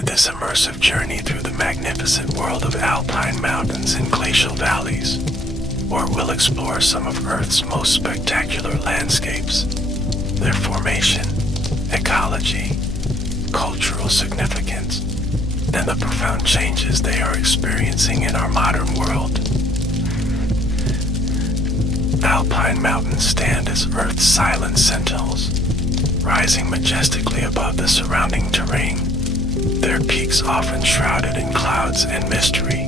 into this immersive journey through the magnificent world of alpine mountains and glacial valleys, where we'll explore some of Earth's most spectacular landscapes, their formation, ecology, cultural significance, and the profound changes they are experiencing in our modern world. Alpine mountains stand as Earth's silent sentinels, rising majestically above the surrounding terrain, their peaks often shrouded in clouds and mystery.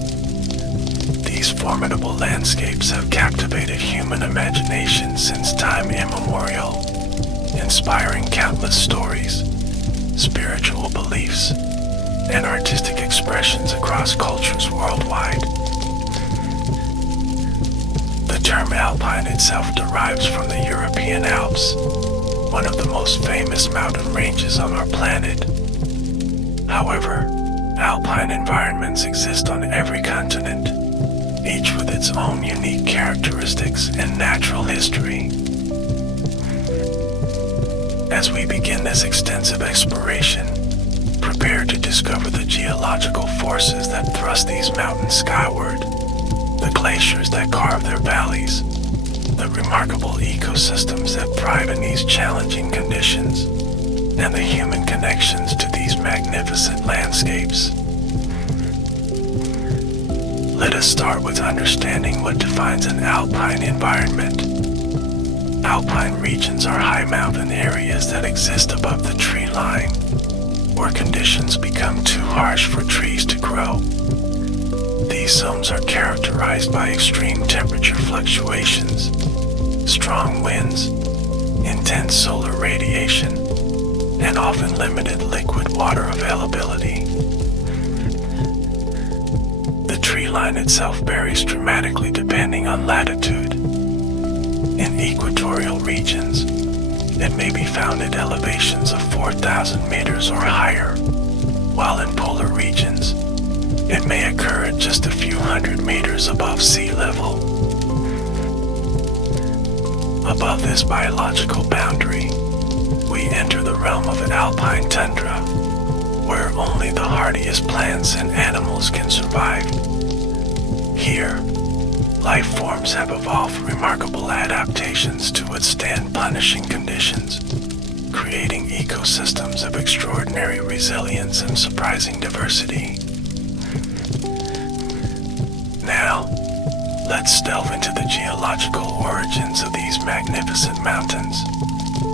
These formidable landscapes have captivated human imagination since time immemorial, inspiring countless stories, spiritual beliefs, and artistic expressions across cultures worldwide. The term Alpine itself derives from the European Alps, one of the most famous mountain ranges on our planet. However, alpine environments exist on every continent, each with its own unique characteristics and natural history. As we begin this extensive exploration, prepare to discover the geological forces that thrust these mountains skyward, the glaciers that carve their valleys, the remarkable ecosystems that thrive in these challenging conditions, and the human connections to these magnificent landscapes. Let us start with understanding what defines an alpine environment. Alpine regions are high mountain areas that exist above the tree line, where conditions become too harsh for trees to grow. These zones are characterized by extreme temperature fluctuations, strong winds, intense solar radiation, and often limited liquid water availability. The tree line itself varies dramatically depending on latitude. In equatorial regions, it may be found at elevations of 4,000 meters or higher, while in polar regions, it may occur at just a few hundred meters above sea level. Above this biological boundary, we enter the realm of alpine tundra, where only the hardiest plants and animals can survive. Here, life forms have evolved remarkable adaptations to withstand punishing conditions, creating ecosystems of extraordinary resilience and surprising diversity. Now, let's delve into the geological origins of these magnificent mountains,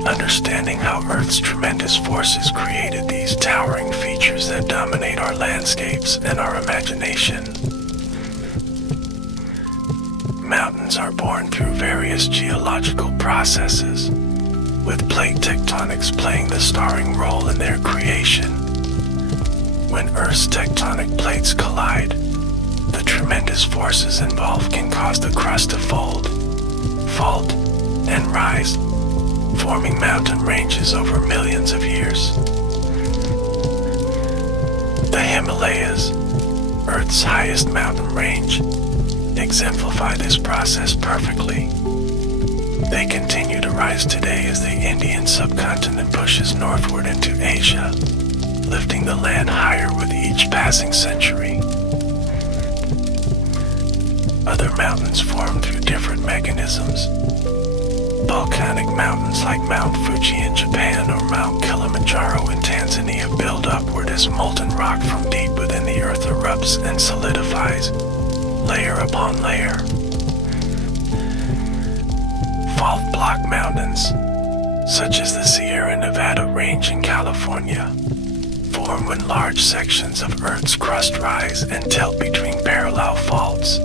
understanding how Earth's tremendous forces created these towering features that dominate our landscapes and our imagination. Mountains are born through various geological processes, with plate tectonics playing the starring role in their creation. When Earth's tectonic plates collide, the tremendous forces involved can cause the crust to fold, fault, and rise, forming mountain ranges over millions of years. The Himalayas, Earth's highest mountain range, exemplify this process perfectly. They continue to rise today as the Indian subcontinent pushes northward into Asia, lifting the land higher with each passing century. Other mountains form through different mechanisms. Volcanic mountains like Mount Fuji in Japan or Mount Kilimanjaro in Tanzania build upward as molten rock from deep within the earth erupts and solidifies, layer upon layer. Fault block mountains, such as the Sierra Nevada range in California, form when large sections of Earth's crust rise and tilt between parallel faults.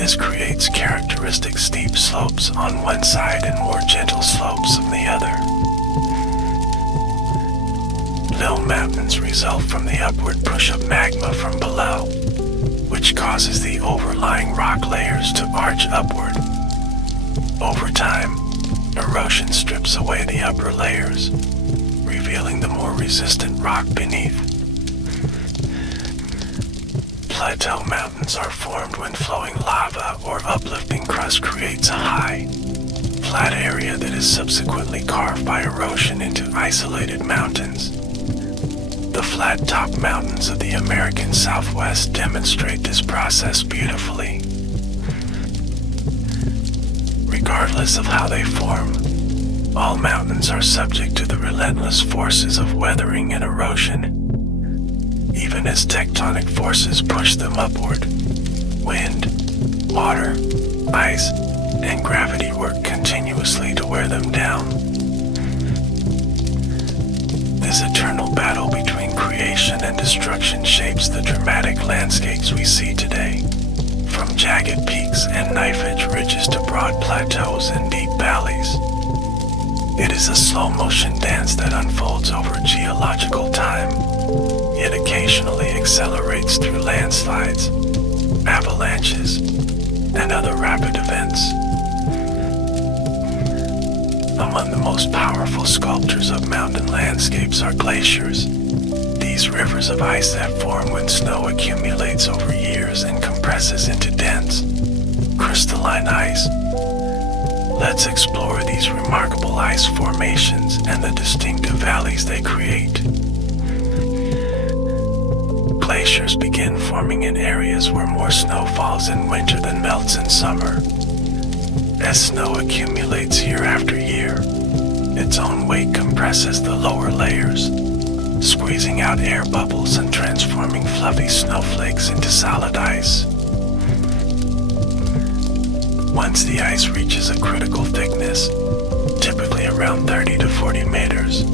This creates characteristic steep slopes on one side and more gentle slopes on the other. Low mountains result from the upward push of magma from below, which causes the overlying rock layers to arch upward. Over time, erosion strips away the upper layers, revealing the more resistant rock beneath. Plateau mountains are formed when flowing lava or uplifting crust creates a high, flat area that is subsequently carved by erosion into isolated mountains. The flat-top mountains of the American Southwest demonstrate this process beautifully. Regardless of how they form, all mountains are subject to the relentless forces of weathering and erosion. Even as tectonic forces push them upward, wind, water, ice, and gravity work continuously to wear them down. This eternal battle between creation and destruction shapes the dramatic landscapes we see today. From jagged peaks and knife-edge ridges to broad plateaus and deep valleys. It is a slow-motion dance that unfolds over geological time, yet occasionally accelerates through landslides, avalanches, and other rapid events. Among the most powerful sculptors of mountain landscapes are glaciers. These rivers of ice that form when snow accumulates over years and compresses into dense, crystalline ice. Let's explore these remarkable ice formations and the distinctive valleys they create. Glaciers begin forming in areas where more snow falls in winter than melts in summer. As snow accumulates year after year, its own weight compresses the lower layers, squeezing out air bubbles and transforming fluffy snowflakes into solid ice. Once the ice reaches a critical thickness, typically around 30 to 40 meters,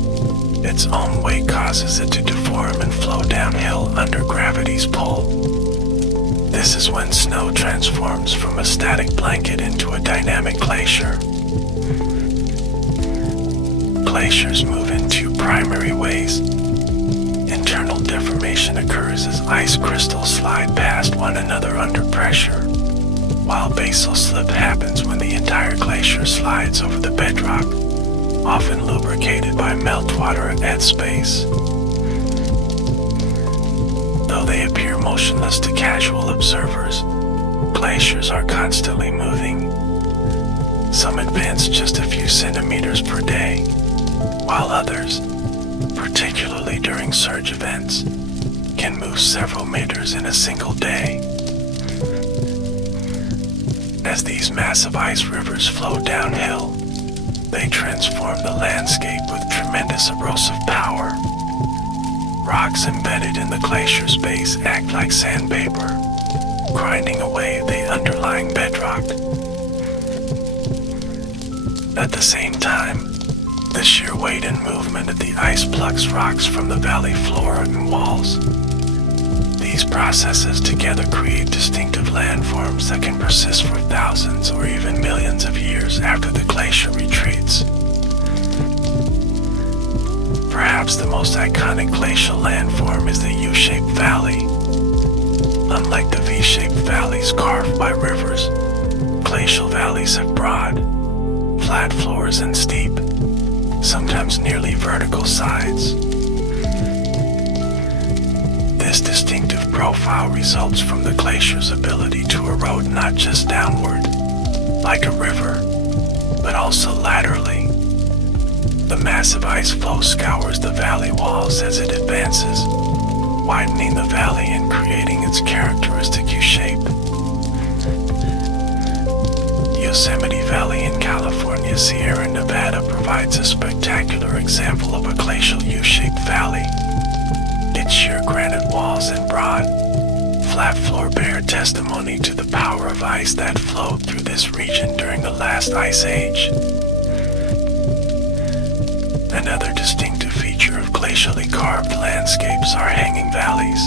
its own weight causes it to deform and flow downhill under gravity's pull. This is when snow transforms from a static blanket into a dynamic glacier. Glaciers move in two primary ways. Internal deformation occurs as ice crystals slide past one another under pressure, while basal slip happens when the entire glacier slides over the bedrock, often lubricated by meltwater at space. Though they appear motionless to casual observers, glaciers are constantly moving. Some advance just a few centimeters per day, while others, particularly during surge events, can move several meters in a single day. As these massive ice rivers flow downhill, they transform the landscape with tremendous erosive power. Rocks embedded in the glacier's base act like sandpaper, grinding away the underlying bedrock. At the same time, the sheer weight and movement of the ice plucks rocks from the valley floor and walls. These processes together create distinctive landforms that can persist for thousands or even millions of years after the glacier retreats. Perhaps the most iconic glacial landform is the U-shaped valley. Unlike the V-shaped valleys carved by rivers, glacial valleys have broad, flat floors and steep, sometimes nearly vertical sides. This distinctive profile results from the glacier's ability to erode not just downward, like a river, but also laterally. The massive ice flow scours the valley walls as it advances, widening the valley and creating its characteristic U-shape. Yosemite Valley in California, Sierra Nevada provides a spectacular example of a glacial U-shaped valley. Its sheer granite walls and broad, flat floor bear testimony to the power of ice that flowed through this region during the last ice age. Another distinctive feature of glacially carved landscapes are hanging valleys.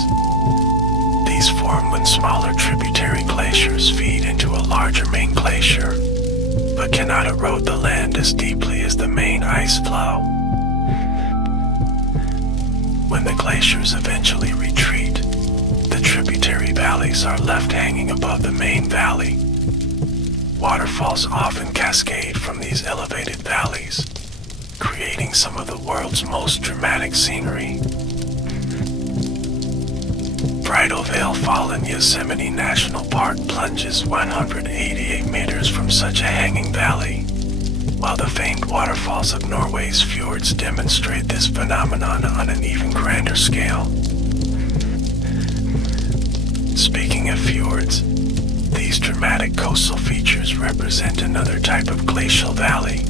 These form when smaller tributary glaciers feed into a larger main glacier, but cannot erode the land as deeply as the main ice flow. When the glaciers eventually retreat, the tributary valleys are left hanging above the main valley. Waterfalls often cascade from these elevated valleys, creating some of the world's most dramatic scenery. Bridal Veil Fall in Yosemite National Park plunges 188 meters from such a hanging valley. while the famed waterfalls of Norway's fjords demonstrate this phenomenon on an even grander scale. Speaking of fjords, these dramatic coastal features represent another type of glacial valley.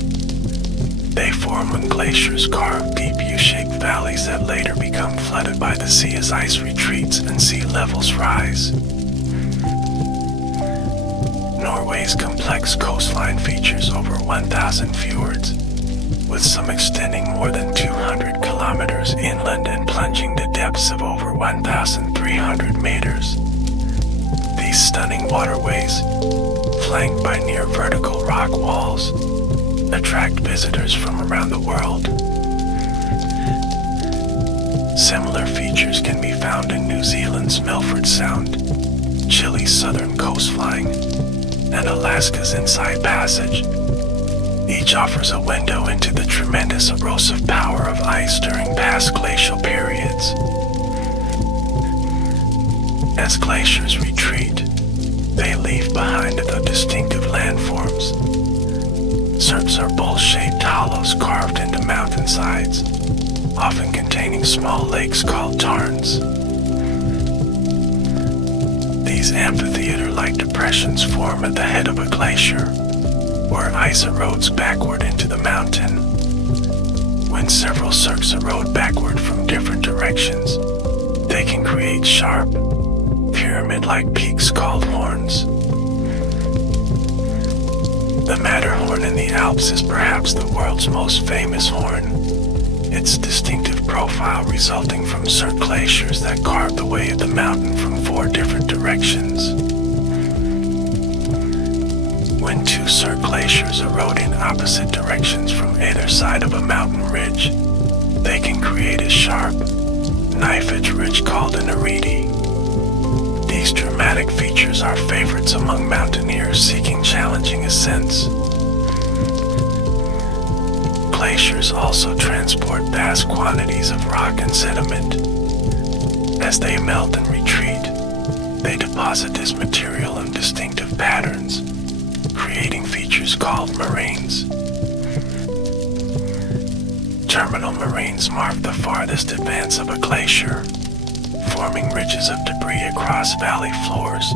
They form when glaciers carve deep U-shaped valleys that later become flooded by the sea as ice retreats and sea levels rise. Norway's complex coastline features over 1,000 fjords, with some extending more than 200 kilometers inland and plunging to depths of over 1,300 meters. These stunning waterways, flanked by near vertical rock walls, attract visitors from around the world. Similar features can be found in New Zealand's Milford Sound, Chile's southern coastline, and Alaska's Inside Passage. Each offers a window into the tremendous erosive power of ice during past glacial periods. As glaciers retreat, they leave behind the distinctive landforms. Serps are bowl-shaped hollows carved into mountainsides, often containing small lakes called tarns. These amphitheater-like depressions form at the head of a glacier, where ice erodes backward into the mountain. When several cirques erode backward from different directions, they can create sharp, pyramid-like peaks called horns. The Matterhorn in the Alps is perhaps the world's most famous horn, its distinctive profile resulting from cirque glaciers that carve the way of the mountain from 4 different directions. When 2 cirque glaciers erode in opposite directions from either side of a mountain ridge, they can create a sharp, knife-edge ridge called an arete. These dramatic features are favorites among mountaineers seeking challenging ascents. Glaciers also transport vast quantities of rock and sediment. As they melt and retreat, they deposit this material in distinctive patterns, creating features called moraines. Terminal moraines mark the farthest advance of a glacier, forming ridges of debris across valley floors.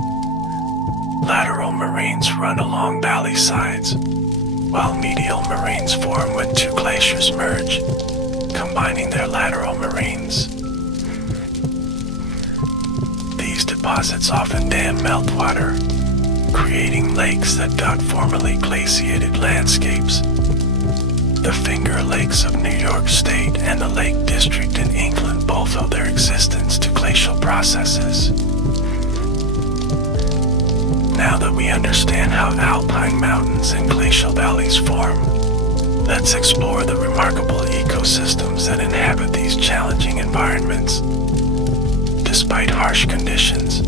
Lateral moraines run along valley sides, while medial moraines form when 2 glaciers merge, combining their lateral moraines. These deposits often dam meltwater, creating lakes that dot formerly glaciated landscapes. The Finger Lakes of New York State and the Lake District in England both owe their existence to glacial processes. Now that we understand how alpine mountains and glacial valleys form, let's explore the remarkable ecosystems that inhabit these challenging environments. Despite harsh conditions,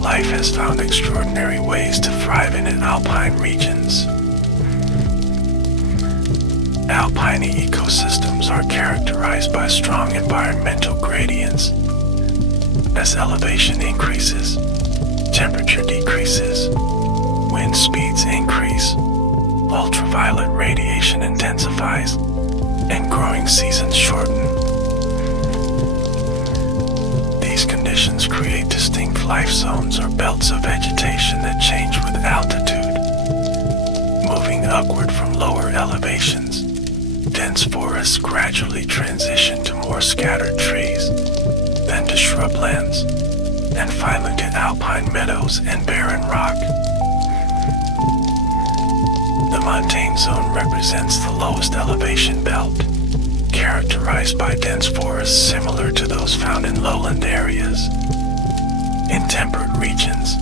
life has found extraordinary ways to thrive in alpine regions. Alpine ecosystems are characterized by strong environmental gradients. As elevation increases, temperature decreases, wind speeds increase, ultraviolet radiation intensifies, and growing seasons shorten. These conditions create distinct life zones or belts of vegetation that change with altitude. Moving upward from lower elevations, dense forests gradually transition to more scattered trees, then to shrublands, and finally to alpine meadows and barren rock. The montane zone represents the lowest elevation belt, characterized by dense forests similar to those found in lowland areas. In temperate regions,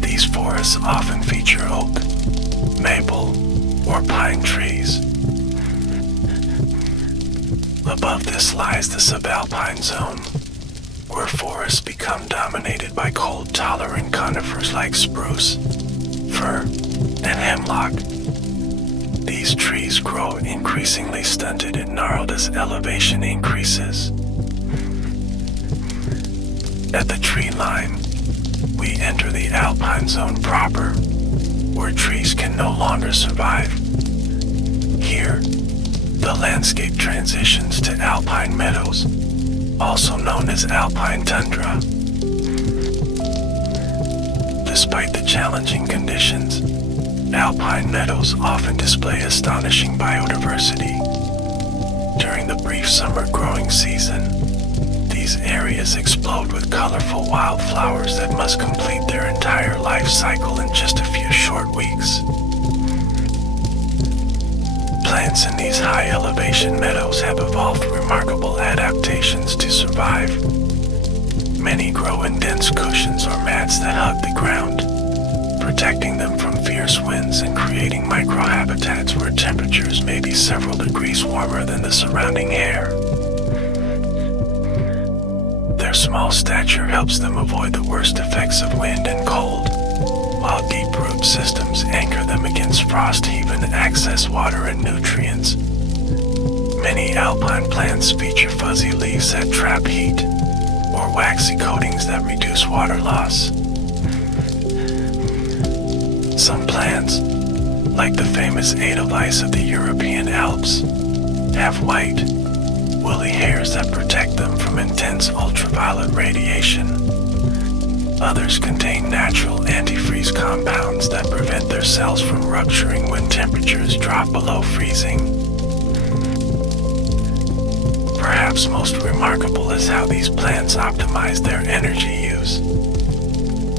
these forests often feature oak, maple, or pine trees. Above this lies the subalpine zone, where forests become dominated by cold-tolerant conifers like spruce, fir, and hemlock. These trees grow increasingly stunted and gnarled as elevation increases. At the tree line, we enter the alpine zone proper, where trees can no longer survive. Here, the landscape transitions to alpine meadows, also known as alpine tundra. Despite the challenging conditions, alpine meadows often display astonishing biodiversity. During the brief summer growing season, these areas explode with colorful wildflowers that must complete their entire life cycle in just a few short weeks. Plants in these high elevation meadows have evolved remarkable adaptations to survive. Many grow in dense cushions or mats that hug the ground, protecting them from fierce winds and creating microhabitats where temperatures may be several degrees warmer than the surrounding air. Their small stature helps them avoid the worst effects of wind and cold, while deep root systems anchor them against frost heave and access water and nutrients. Many alpine plants feature fuzzy leaves that trap heat, or waxy coatings that reduce water loss. Some plants, like the famous edelweiss of the European Alps, have white, woolly hairs that protect them from intense ultraviolet radiation. Others contain natural antifreeze compounds that prevent their cells from rupturing when temperatures drop below freezing. Perhaps most remarkable is how these plants optimize their energy use.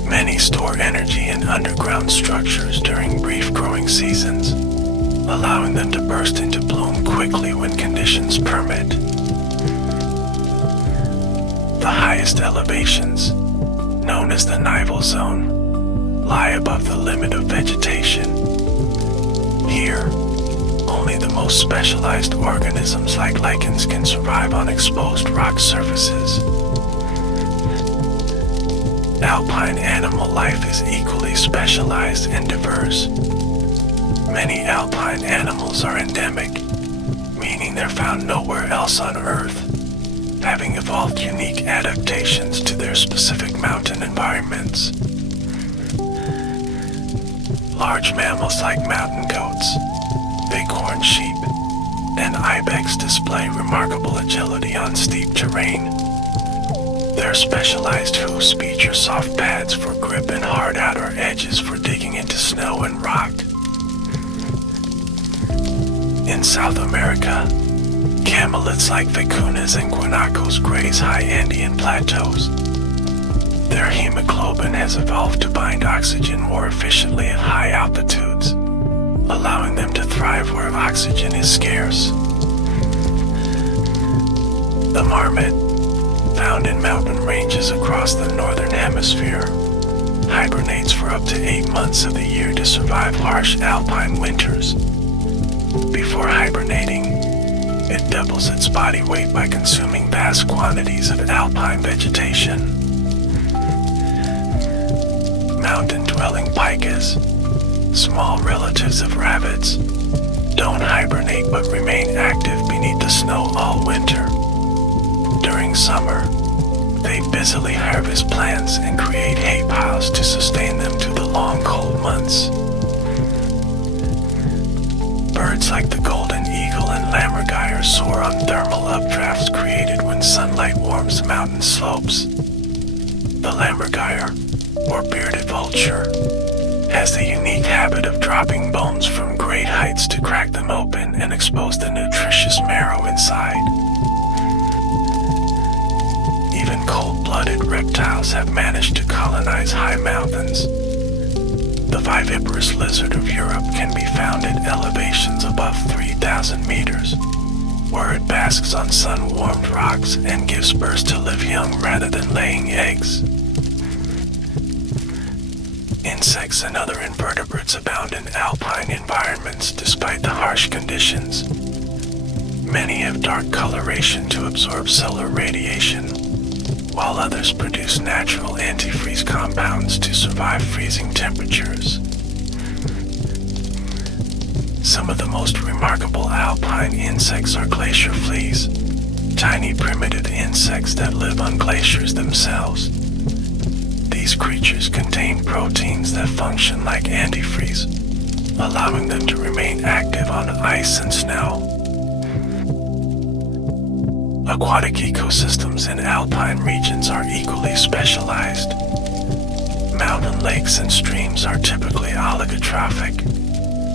Many store energy in underground structures during brief growing seasons, allowing them to burst into bloom quickly when conditions permit. The highest elevations, known as the nival zone, lie above the limit of vegetation. Here, only the most specialized organisms like lichens can survive on exposed rock surfaces. Alpine animal life is equally specialized and diverse. Many alpine animals are endemic, meaning they're found nowhere else on Earth, having evolved unique adaptations to their specific mountain environments. Large mammals like mountain goats, bighorn sheep, and ibex display remarkable agility on steep terrain. Their specialized hooves feature soft pads for grip and hard outer edges for digging into snow and rock. In South America, camelids like vicuñas and guanacos graze high Andean plateaus. Their hemoglobin has evolved to bind oxygen more efficiently at high altitudes, allowing them to thrive where oxygen is scarce. The marmot, found in mountain ranges across the northern hemisphere, hibernates for up to 8 months of the year to survive harsh alpine winters. Before hibernating, it doubles its body weight by consuming vast quantities of alpine vegetation. Mountain-dwelling pikas, small relatives of rabbits, don't hibernate but remain active beneath the snow all winter. During summer, they busily harvest plants and create hay piles to sustain them through the long cold months. Birds like the golden eagle and lammergeier soar on thermal updrafts created when sunlight warms mountain slopes. The lammergeier, or bearded vulture, has the unique habit of dropping bones from great heights to crack them open and expose the nutritious marrow inside. Even cold-blooded reptiles have managed to colonize high mountains. The viviparous lizard of Europe can be found at elevations above 3,000 meters, where it basks on sun-warmed rocks and gives birth to live young rather than laying eggs. Insects and other invertebrates abound in alpine environments despite the harsh conditions. Many have dark coloration to absorb solar radiation, while others produce natural antifreeze compounds to survive freezing temperatures. Some of the most remarkable alpine insects are glacier fleas, tiny primitive insects that live on glaciers themselves. These creatures contain proteins that function like antifreeze, allowing them to remain active on ice and snow. Aquatic ecosystems in alpine regions are equally specialized. Mountain lakes and streams are typically oligotrophic,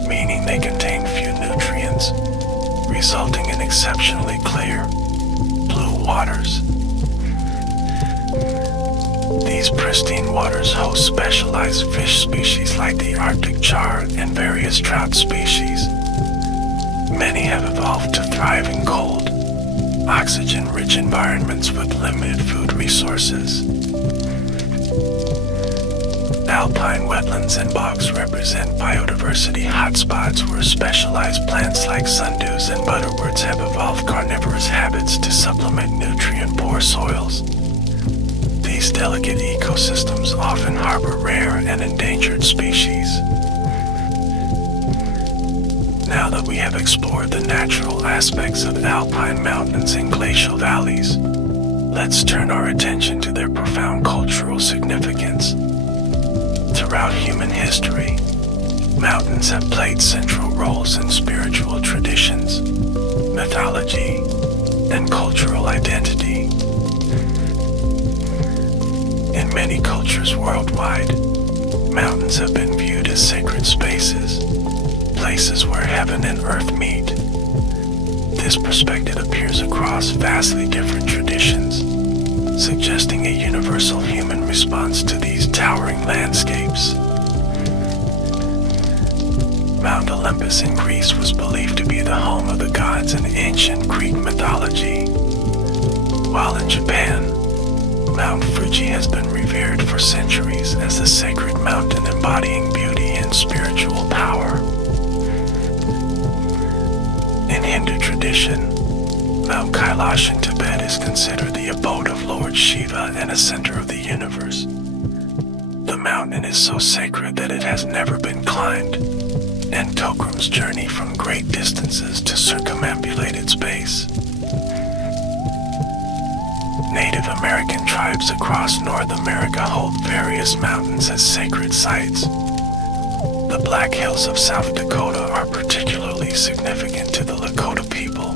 meaning they contain few nutrients, resulting in exceptionally clear, blue waters. These pristine waters host specialized fish species like the Arctic char and various trout species. Many have evolved to thrive in cold, oxygen-rich environments with limited food resources. Alpine wetlands and bogs represent biodiversity hotspots where specialized plants like sundews and butterworts have evolved carnivorous habits to supplement nutrient-poor soils. These delicate ecosystems often harbor rare and endangered species. Now that we have explored the natural aspects of alpine mountains and glacial valleys, let's turn our attention to their profound cultural significance. Throughout human history, mountains have played central roles in spiritual traditions, mythology, and cultural identity. In many cultures worldwide, mountains have been viewed as sacred spaces, places where heaven and earth meet. This perspective appears across vastly different traditions, suggesting a universal human response to these towering landscapes. Mount Olympus in Greece was believed to be the home of the gods in ancient Greek mythology, while in Japan, Mount Fuji has been revered for centuries as a sacred mountain embodying beauty and spiritual power. In Hindu tradition, Mount Kailash in Tibet is considered the abode of Lord Shiva and a center of the universe. The mountain is so sacred that it has never been climbed, and pilgrims journey from great distances to circumambulate its base. Native American tribes across North America hold various mountains as sacred sites. The Black Hills of South Dakota are particularly significant to the Lakota people,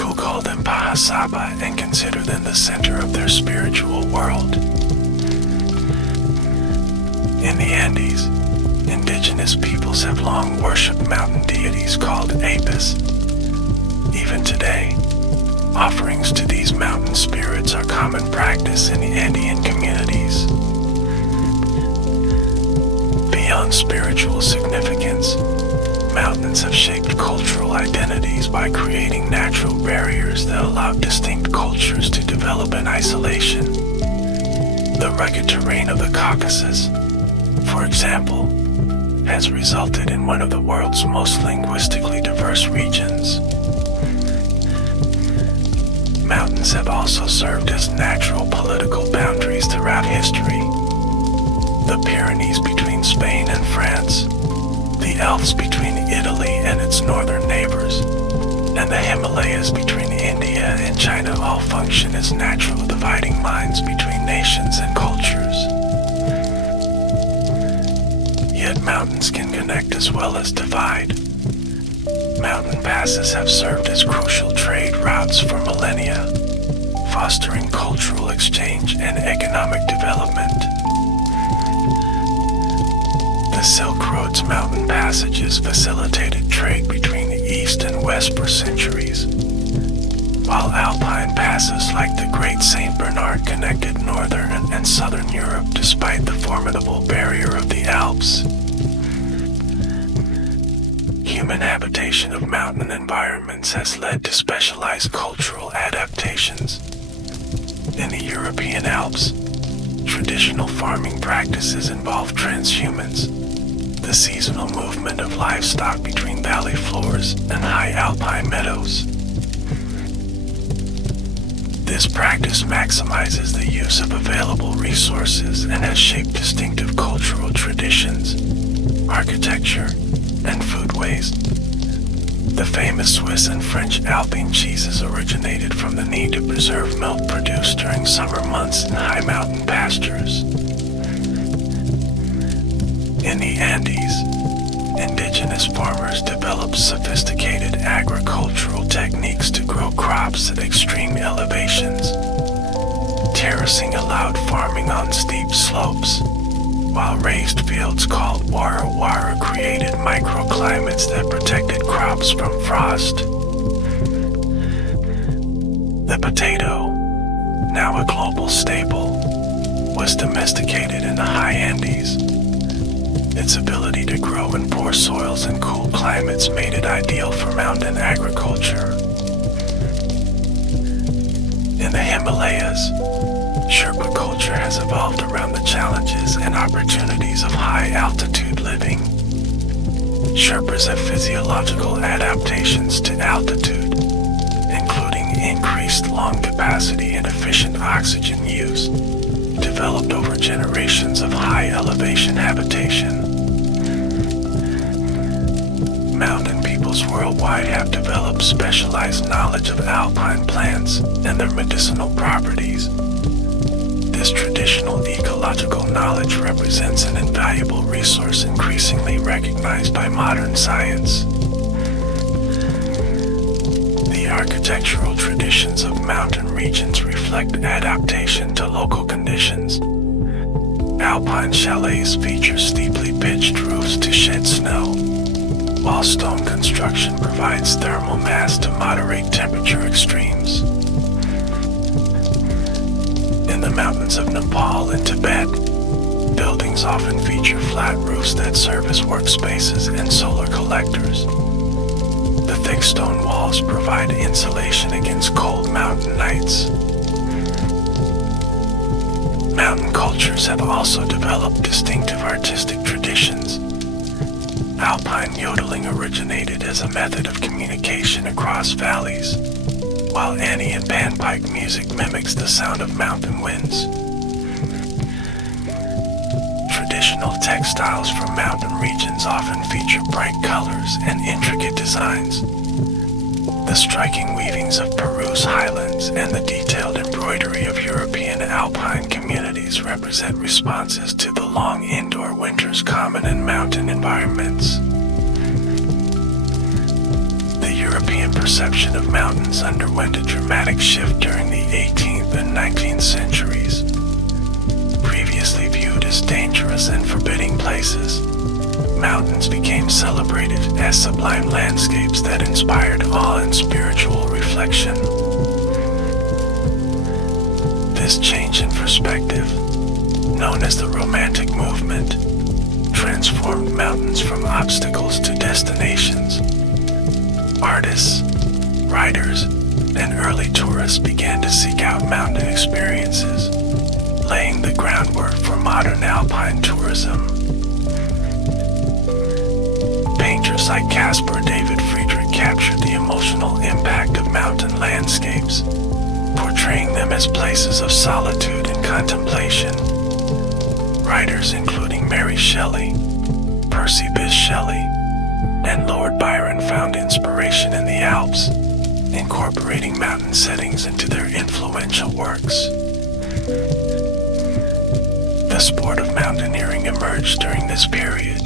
who call them Pahasaba and consider them the center of their spiritual world. In the Andes, indigenous peoples have long worshipped mountain deities called Apis. Even today, offerings to these mountain spirits are common practice in the Andean communities. Beyond spiritual significance, mountains have shaped cultural identities by creating natural barriers that allow distinct cultures to develop in isolation. The rugged terrain of the Caucasus, for example, has resulted in one of the world's most linguistically diverse regions. Mountains have also served as natural political boundaries throughout history. The Pyrenees between Spain and France, the Alps between Italy and its northern neighbors, and the Himalayas between India and China all function as natural dividing lines between nations and cultures. Yet mountains can connect as well as divide. Mountain passes have served as crucial trade routes for millennia, fostering cultural exchange and economic development. The Silk Road's mountain passages facilitated trade between the East and West for centuries, while alpine passes like the Great St. Bernard connected northern and southern Europe despite the formidable barrier of the Alps. Human habitation of mountain environments has led to specialized cultural adaptations. In the European Alps, traditional farming practices involve transhumance, the seasonal movement of livestock between valley floors and high alpine meadows. This practice maximizes the use of available resources and has shaped distinctive cultural traditions, architecture, and foodways. The famous Swiss and French Alpine cheeses originated from the need to preserve milk produced during summer months in high mountain pastures. In the Andes, Indigenous farmers developed sophisticated agricultural techniques to grow crops at extreme elevations. Terracing allowed farming on steep slopes, while raised fields called wara created microclimates that protected crops from frost. The potato, now a global staple, was domesticated in the high Andes. Its ability to grow in poor soils and cool climates made it ideal for mountain agriculture. In the Himalayas, Sherpa culture has evolved around the challenges and opportunities of high-altitude living. Sherpas have physiological adaptations to altitude, including increased lung capacity and efficient oxygen use, developed over generations of high-elevation habitation. Mountain peoples worldwide have developed specialized knowledge of alpine plants and their medicinal properties. This traditional ecological knowledge represents an invaluable resource increasingly recognized by modern science. The architectural traditions of mountain regions reflect adaptation to local conditions. Alpine chalets feature steeply pitched roofs to shed snow, while stone construction provides thermal mass to moderate temperature extremes. In the mountains of Nepal and Tibet, buildings often feature flat roofs that serve as workspaces and solar collectors. The thick stone walls provide insulation against cold mountain nights. Mountain cultures have also developed distinctive artistic traditions. Alpine yodeling originated as a method of communication across valleys, while Annie and panpipe music mimics the sound of mountain winds. Traditional textiles from mountain regions often feature bright colors and intricate designs. The striking weavings of Peru's highlands and the detailed embroidery of European alpine communities represent responses to the long indoor winters common in mountain environments. The European perception of mountains underwent a dramatic shift during the 18th and 19th centuries. Previously viewed as dangerous and forbidding places, mountains became celebrated as sublime landscapes that inspired awe and spiritual reflection. This change in perspective, known as the Romantic movement, transformed mountains from obstacles to destinations. Artists, writers, and early tourists began to seek out mountain experiences, laying the groundwork for modern alpine tourism. Painters like Caspar David Friedrich captured the emotional impact of mountain landscapes, portraying them as places of solitude and contemplation. Writers including Mary Shelley, Percy Bysshe Shelley, and Lord Byron found inspiration in the Alps, incorporating mountain settings into their influential works. The sport of mountaineering emerged during this period,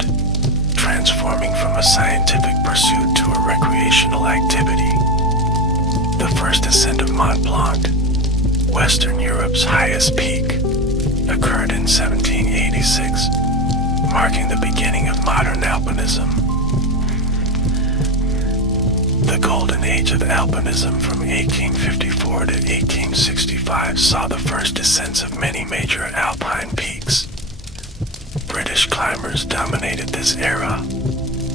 transforming from a scientific pursuit to a recreational activity. The first ascent of Mont Blanc, Western Europe's highest peak, occurred in 1786, marking the beginning of modern alpinism. The golden age of alpinism from 1854 to 1865 saw the first descents of many major alpine peaks. British climbers dominated this era,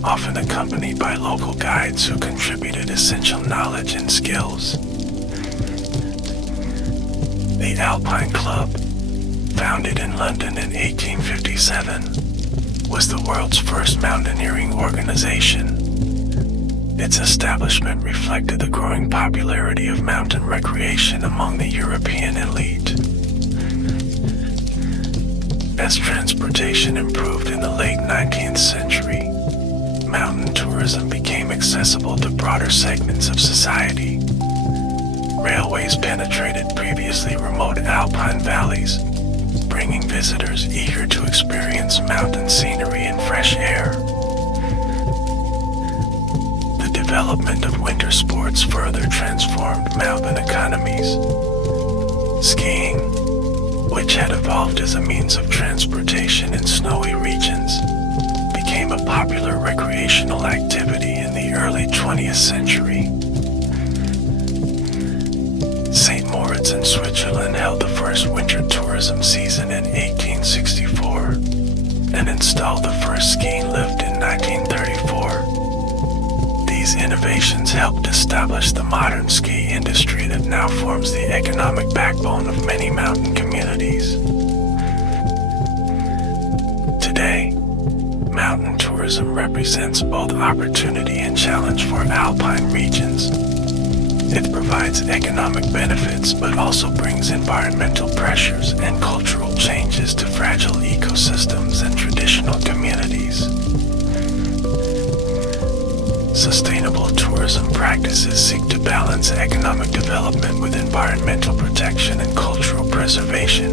often accompanied by local guides who contributed essential knowledge and skills. The Alpine Club, founded in London in 1857, was the world's first mountaineering organization. Its establishment reflected the growing popularity of mountain recreation among the European elite. As transportation improved in the late 19th century, mountain tourism became accessible to broader segments of society. Railways penetrated previously remote alpine valleys, bringing visitors eager to experience mountain scenery and fresh air. development of winter sports further transformed mountain economies. Skiing, which had evolved as a means of transportation in snowy regions, became a popular recreational activity in the early 20th century. St. Moritz in Switzerland held the first winter tourism season in 1864 and installed the first skiing lift in 1934. These innovations helped establish the modern ski industry that now forms the economic backbone of many mountain communities. Today, mountain tourism represents both opportunity and challenge for alpine regions. It provides economic benefits but also brings environmental pressures and cultural changes to fragile ecosystems and traditional communities. Sustainable tourism practices seek to balance economic development with environmental protection and cultural preservation.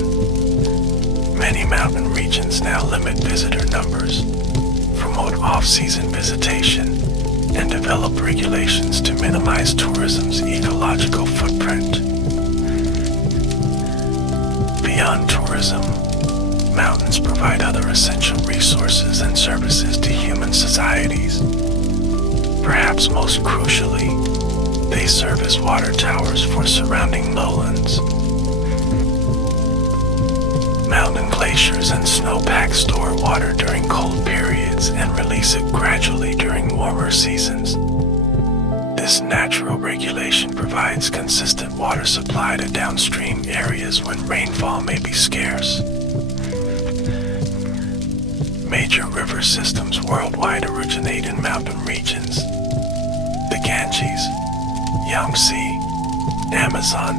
Many mountain regions now limit visitor numbers, promote off-season visitation, and develop regulations to minimize tourism's ecological footprint. Beyond tourism, mountains provide other essential resources and services to human societies. Perhaps most crucially, they serve as water towers for surrounding lowlands. Mountain glaciers and snowpacks store water during cold periods and release it gradually during warmer seasons. This natural regulation provides consistent water supply to downstream areas when rainfall may be scarce. Major river systems worldwide originate in mountain regions. The Ganges, Yangtze, Amazon,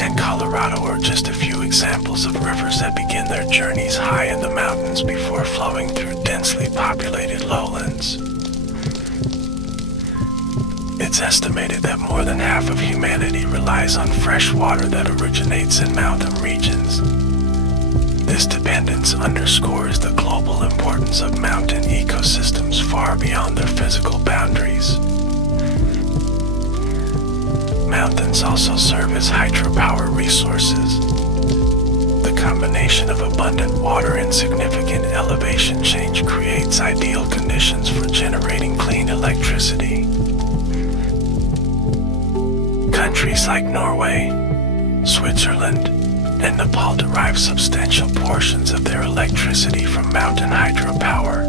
and Colorado are just a few examples of rivers that begin their journeys high in the mountains before flowing through densely populated lowlands. It's estimated that more than half of humanity relies on fresh water that originates in mountain regions. This dependence underscores the global importance of mountain ecosystems far beyond their physical boundaries. Mountains also serve as hydropower resources. The combination of abundant water and significant elevation change creates ideal conditions for generating clean electricity. Countries like Norway, Switzerland, and Nepal derive substantial portions of their electricity from mountain hydropower.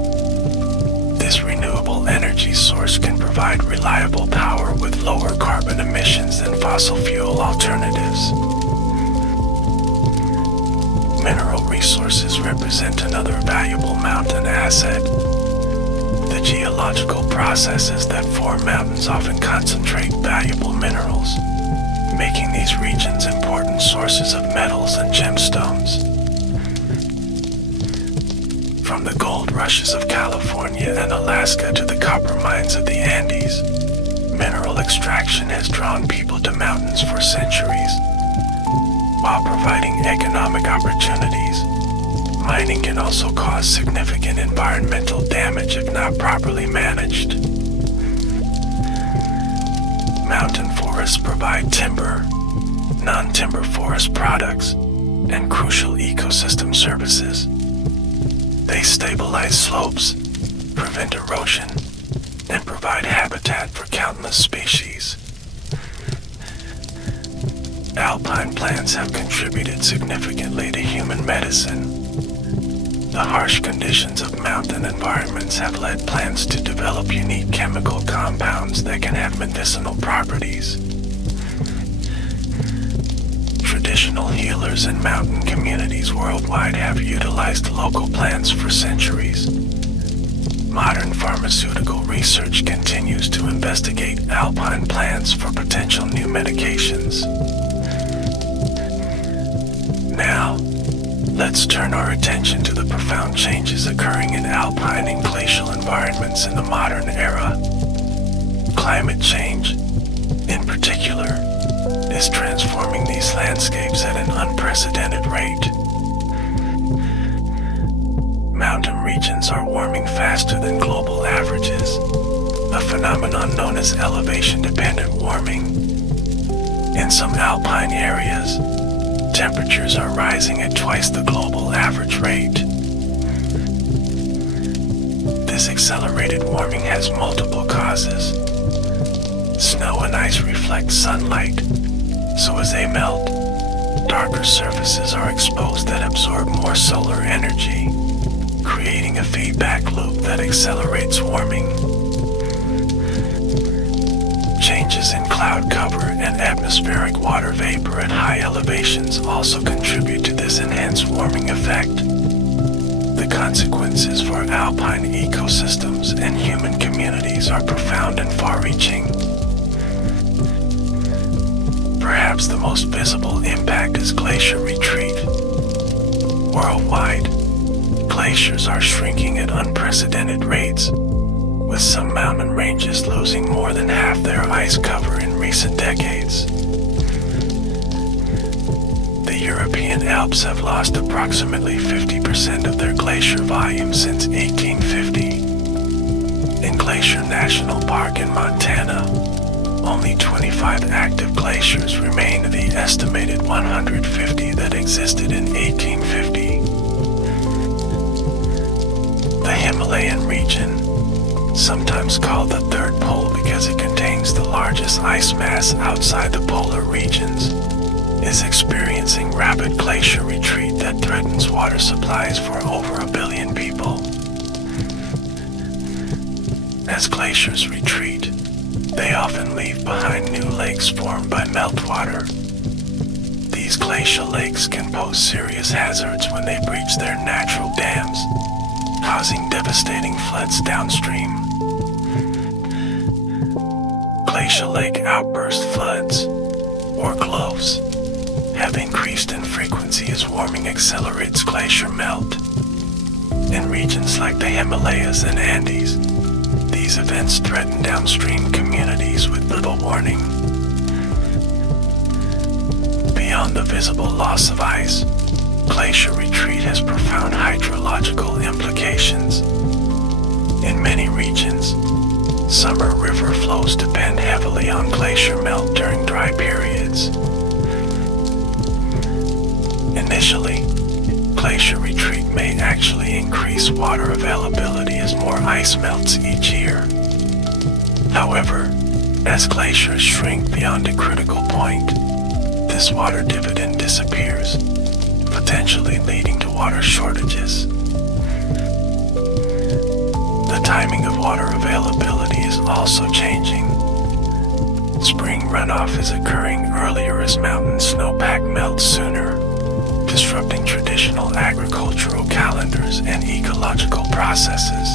This renewable energy source can provide reliable power with lower carbon emissions than fossil fuel alternatives. Mineral resources represent another valuable mountain asset. The geological processes that form mountains often concentrate valuable minerals, making these regions important sources of metals and gemstones. From the gold rushes of California and Alaska to the copper mines of the Andes, mineral extraction has drawn people to mountains for centuries. While providing economic opportunities, mining can also cause significant environmental damage if not properly managed. Mountain forests provide timber, non-timber forest products, and crucial ecosystem services. They stabilize slopes, prevent erosion, and provide habitat for countless species. Alpine plants have contributed significantly to human medicine. The harsh conditions of mountain environments have led plants to develop unique chemical compounds that can have medicinal properties. Traditional healers in mountain communities worldwide have utilized local plants for centuries. Modern pharmaceutical research continues to investigate alpine plants for potential new medications. Now, let's turn our attention to the profound changes occurring in alpine and glacial environments in the modern era. Climate change, in particular, is transforming these landscapes at an unprecedented rate. Mountain regions are warming faster than global averages. a phenomenon known as elevation-dependent warming. In some alpine areas, temperatures are rising at twice the global average rate. This accelerated warming has multiple causes. Snow and ice reflect sunlight, so as they melt, darker surfaces are exposed that absorb more solar energy, creating a feedback loop that accelerates warming. Changes in cloud cover and atmospheric water vapor at high elevations also contribute to this enhanced warming effect. The consequences for alpine ecosystems and human communities are profound and far-reaching. Perhaps the most visible impact is glacier retreat. Worldwide, glaciers are shrinking at unprecedented rates, with some mountain ranges losing more than half their ice cover in recent decades. The European Alps have lost approximately 50% of their glacier volume since 1850. In Glacier National Park in Montana, only 25 active glaciers remain of the estimated 150 that existed in 1850. The Himalayan region, sometimes called the third pole because it contains the largest ice mass outside the polar regions, is experiencing rapid glacier retreat that threatens water supplies for over 1 billion people. As glaciers retreat, they often leave behind new lakes formed by meltwater. These glacial lakes can pose serious hazards when they breach their natural dams, causing devastating floods downstream. Glacial lake outburst floods, or GLOWs, have increased in frequency as warming accelerates glacier melt. In regions like the Himalayas and Andes, these events threaten downstream communities with little warning. Beyond the visible loss of ice, glacier retreat has profound hydrological implications. In many regions, summer river flows depend heavily on glacier melt during dry periods. Initially, glacier retreat may actually increase water availability as more ice melts each year. However, as glaciers shrink beyond a critical point, this water dividend disappears, potentially leading to water shortages. The timing of water availability is also changing. Spring runoff is occurring earlier as mountain snowpack melts sooner, disrupting traditional agricultural calendars and ecological processes.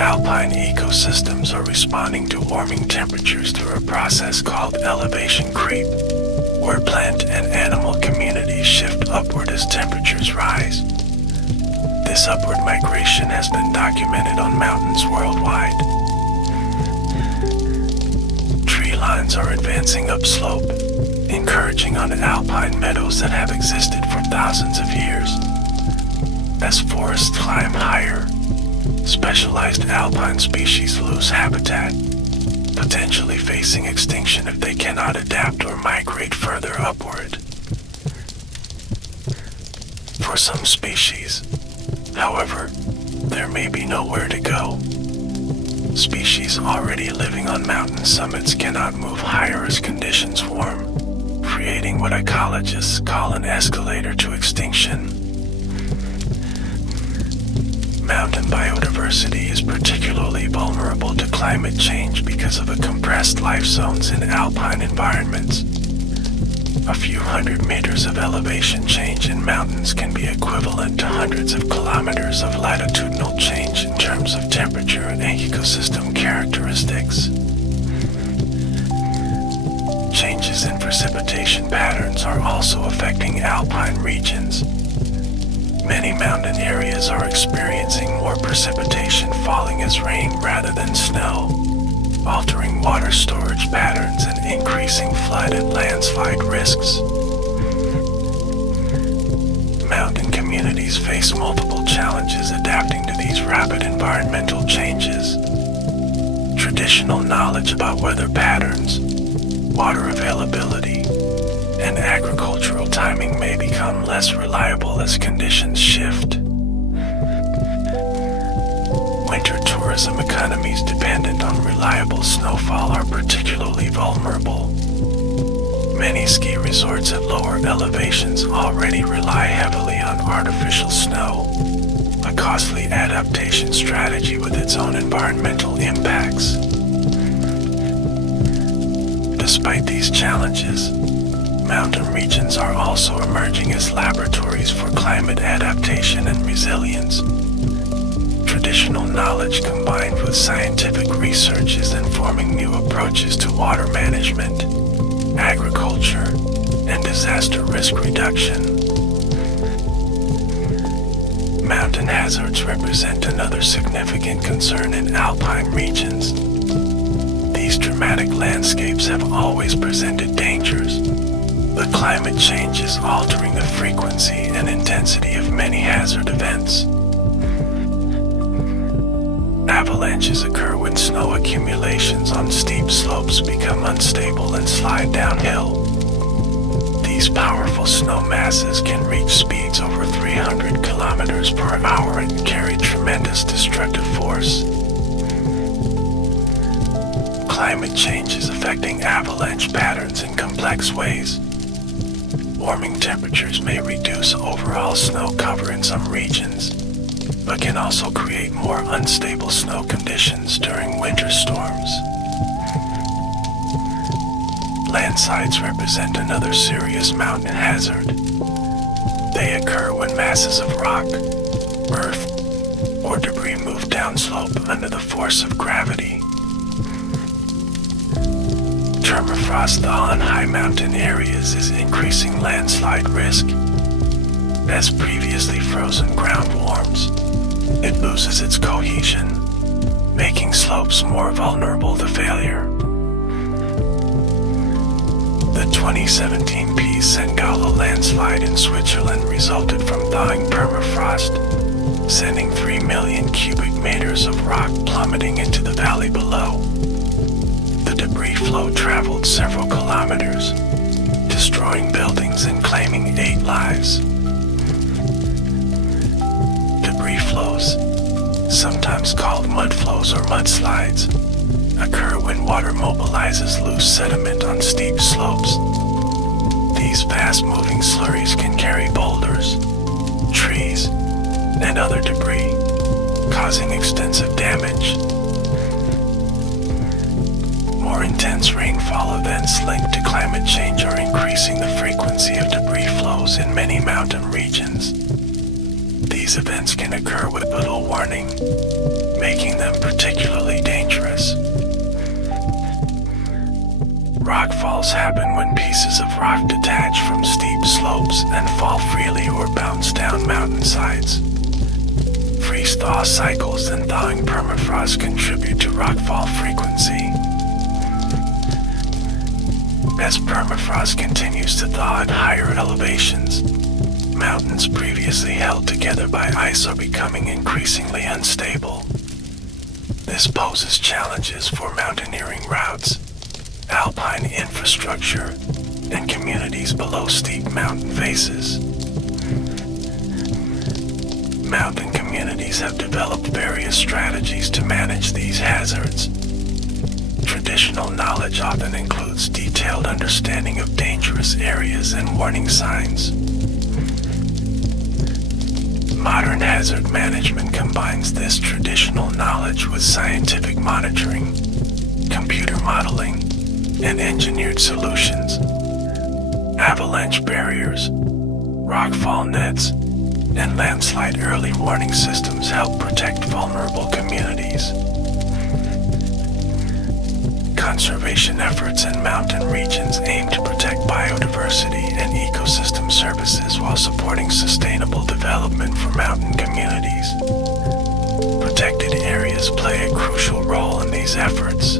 Alpine ecosystems are responding to warming temperatures through a process called elevation creep, where plant and animal communities shift upward as temperatures rise. This upward migration has been documented on mountains worldwide. Tree lines are advancing upslope, encouraging on alpine meadows that have existed for thousands of years. As forests climb higher, specialized alpine species lose habitat, potentially facing extinction if they cannot adapt or migrate further upward. For some species, however, there may be nowhere to go. Species already living on mountain summits cannot move higher as conditions warm, creating what ecologists call an escalator to extinction. Mountain biodiversity is particularly vulnerable to climate change because of the compressed life zones in alpine environments. A few hundred meters of elevation change in mountains can be equivalent to hundreds of kilometers of latitudinal change in terms of temperature and ecosystem characteristics. Changes in precipitation patterns are also affecting alpine regions. Many mountain areas are experiencing more precipitation falling as rain rather than snow, altering water storage patterns and increasing flood and landslide risks. Mountain communities face multiple challenges adapting to these rapid environmental changes. traditional knowledge about weather patterns, water availability, and agricultural timing may become less reliable as conditions shift. Winter tourism economies dependent on reliable snowfall are particularly vulnerable. Many ski resorts at lower elevations already rely heavily on artificial snow, a costly adaptation strategy with its own environmental impacts. Despite these challenges, mountain regions are also emerging as laboratories for climate adaptation and resilience. Traditional knowledge combined with scientific research is informing new approaches to water management, agriculture, and disaster risk reduction. Mountain hazards represent another significant concern in alpine regions. These dramatic landscapes have always presented dangers, but climate change is altering the frequency and intensity of many hazard events. Avalanches occur when snow accumulations on steep slopes become unstable and slide downhill. These powerful snow masses can reach speeds over 300 kilometers per hour and carry tremendous destructive force. Climate change is affecting avalanche patterns in complex ways. Warming temperatures may reduce overall snow cover in some regions, but can also create more unstable snow conditions during winter storms. Landslides represent another serious mountain hazard. They occur when masses of rock, earth, or debris move downslope under the force of gravity. Permafrost thaw in high mountain areas is increasing landslide risk. As previously frozen ground warms, it loses its cohesion, making slopes more vulnerable to failure. The 2017 Sengalo landslide in Switzerland resulted from thawing permafrost, sending 3 million cubic meters of rock plummeting into the valley below. The debris flow traveled several kilometers, destroying buildings and claiming 8 lives. Debris flows, sometimes called mud flows or mudslides, occur when water mobilizes loose sediment on steep slopes. These fast-moving slurries can carry boulders, trees, and other debris, causing extensive damage. More intense rainfall events linked to climate change are increasing the frequency of debris flows in many mountain regions. These events can occur with little warning, making them particularly dangerous. Rockfalls happen when pieces of rock detach from steep slopes and fall freely or bounce down mountainsides. Freeze-thaw cycles and thawing permafrost contribute to rockfall frequency. As permafrost continues to thaw at higher elevations, mountains previously held together by ice are becoming increasingly unstable. This poses challenges for mountaineering routes, alpine infrastructure, and communities below steep mountain faces. Mountain communities have developed various strategies to manage these hazards. Traditional knowledge often includes detailed understanding of dangerous areas and warning signs. Modern hazard management combines this traditional knowledge with scientific monitoring, computer modeling, and engineered solutions. Avalanche barriers, rockfall nets, and landslide early warning systems help protect vulnerable communities. Conservation efforts in mountain regions aim to protect biodiversity and ecosystem services while supporting sustainable development for mountain communities. Protected areas play a crucial role in these efforts.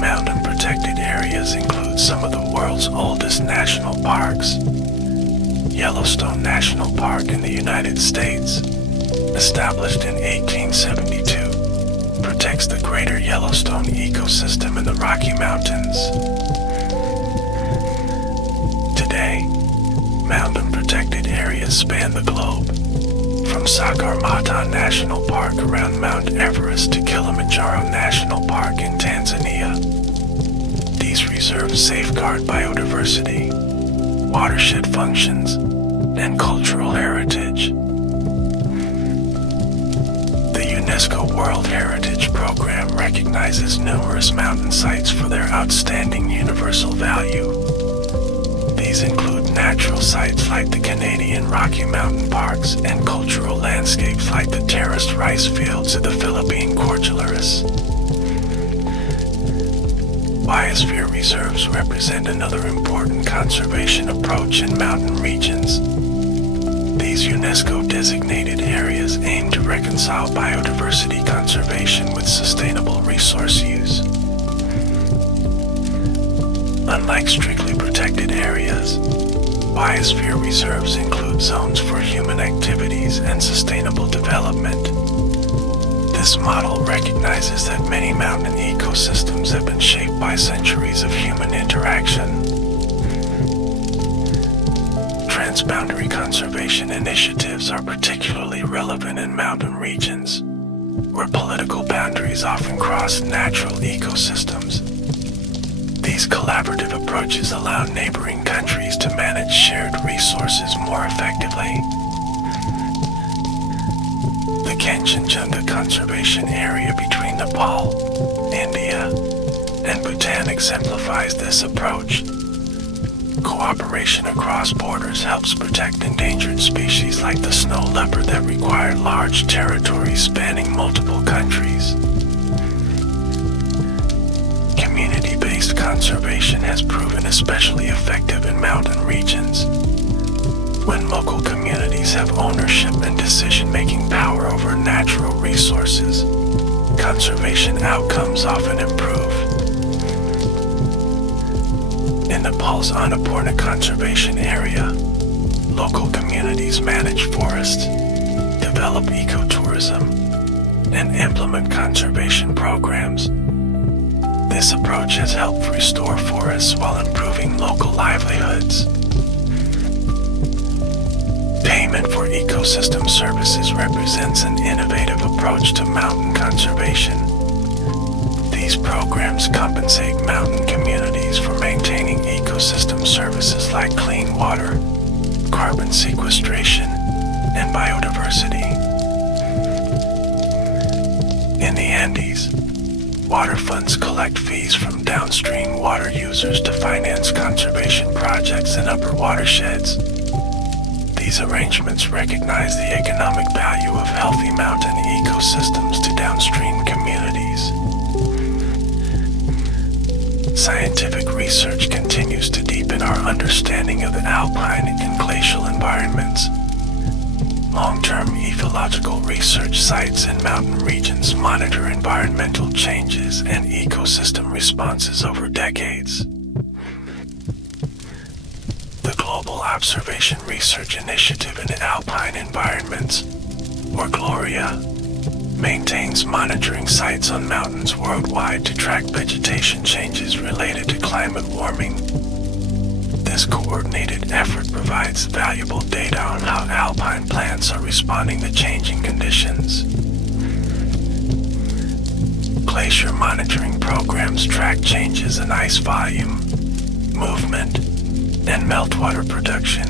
Mountain protected areas include some of the world's oldest national parks. Yellowstone National Park in the United States, established in 1872, protects the greater Yellowstone ecosystem in the Rocky Mountains. Today, mountain protected areas span the globe, from Sagarmatha National Park around Mount Everest to Kilimanjaro National Park in Tanzania. These reserves safeguard biodiversity, watershed functions, and cultural heritage. The UNESCO World Heritage Program recognizes numerous mountain sites for their outstanding universal value. These include natural sites like the Canadian Rocky Mountain Parks and cultural landscapes like the terraced rice fields of the Philippine Cordilleras. Biosphere reserves represent another important conservation approach in mountain regions. These UNESCO-designated areas aim to reconcile biodiversity conservation with sustainable resource use. Unlike strictly protected areas, biosphere reserves include zones for human activities and sustainable development. This model recognizes that many mountain ecosystems have been shaped by centuries of human interaction. Transboundary conservation initiatives are particularly relevant in mountain regions, where political boundaries often cross natural ecosystems. These collaborative approaches allow neighboring countries to manage shared resources more effectively. The Kanchenjunga Conservation Area between Nepal, India, and Bhutan exemplifies this approach. Cooperation across borders helps protect endangered species like the snow leopard that require large territories spanning multiple countries. Community-based conservation has proven especially effective in mountain regions. When local communities have ownership and decision-making power over natural resources, conservation outcomes often improve. In Nepal's Annapurna Conservation Area, local communities manage forests, develop ecotourism, and implement conservation programs. This approach has helped restore forests while improving local livelihoods. Payment for ecosystem services represents an innovative approach to mountain conservation. These programs compensate mountain communities for maintaining ecosystem services like clean water, carbon sequestration, and biodiversity. In the Andes, water funds collect fees from downstream water users to finance conservation projects in upper watersheds. These arrangements recognize the economic value of healthy mountain ecosystems to downstream communities. Scientific research continues to deepen our understanding of the alpine and glacial environments. Long-term ecological research sites in mountain regions monitor environmental changes and ecosystem responses over decades. The Global Observation Research Initiative in Alpine Environments, or GLORIA, maintains monitoring sites on mountains worldwide to track vegetation changes related to climate warming. This coordinated effort provides valuable data on how alpine plants are responding to changing conditions. Glacier monitoring programs track changes in ice volume, movement, and meltwater production.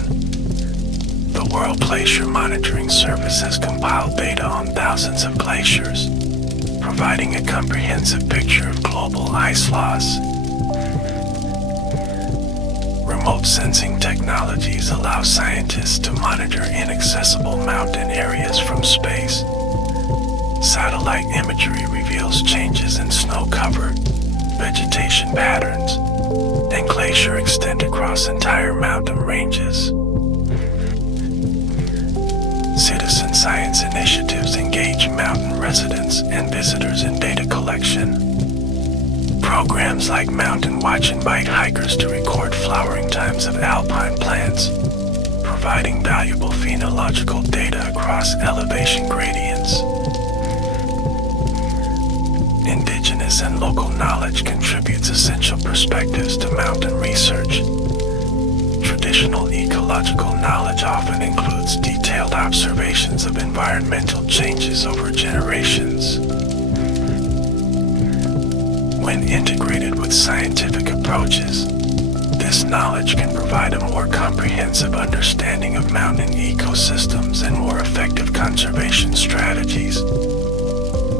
The World Glacier Monitoring Service has compiled data on thousands of glaciers, providing a comprehensive picture of global ice loss. Remote sensing technologies allow scientists to monitor inaccessible mountain areas from space. Satellite imagery reveals changes in snow cover, vegetation patterns, and glacier extent across entire mountain ranges. Citizen science initiatives engage mountain residents and visitors in data collection. Programs like Mountain Watch invite hikers to record flowering times of alpine plants, providing valuable phenological data across elevation gradients. Indigenous and local knowledge contributes essential perspectives to mountain research. Traditional ecological knowledge often includes detailed observations of environmental changes over generations. When integrated with scientific approaches, this knowledge can provide a more comprehensive understanding of mountain ecosystems and more effective conservation strategies.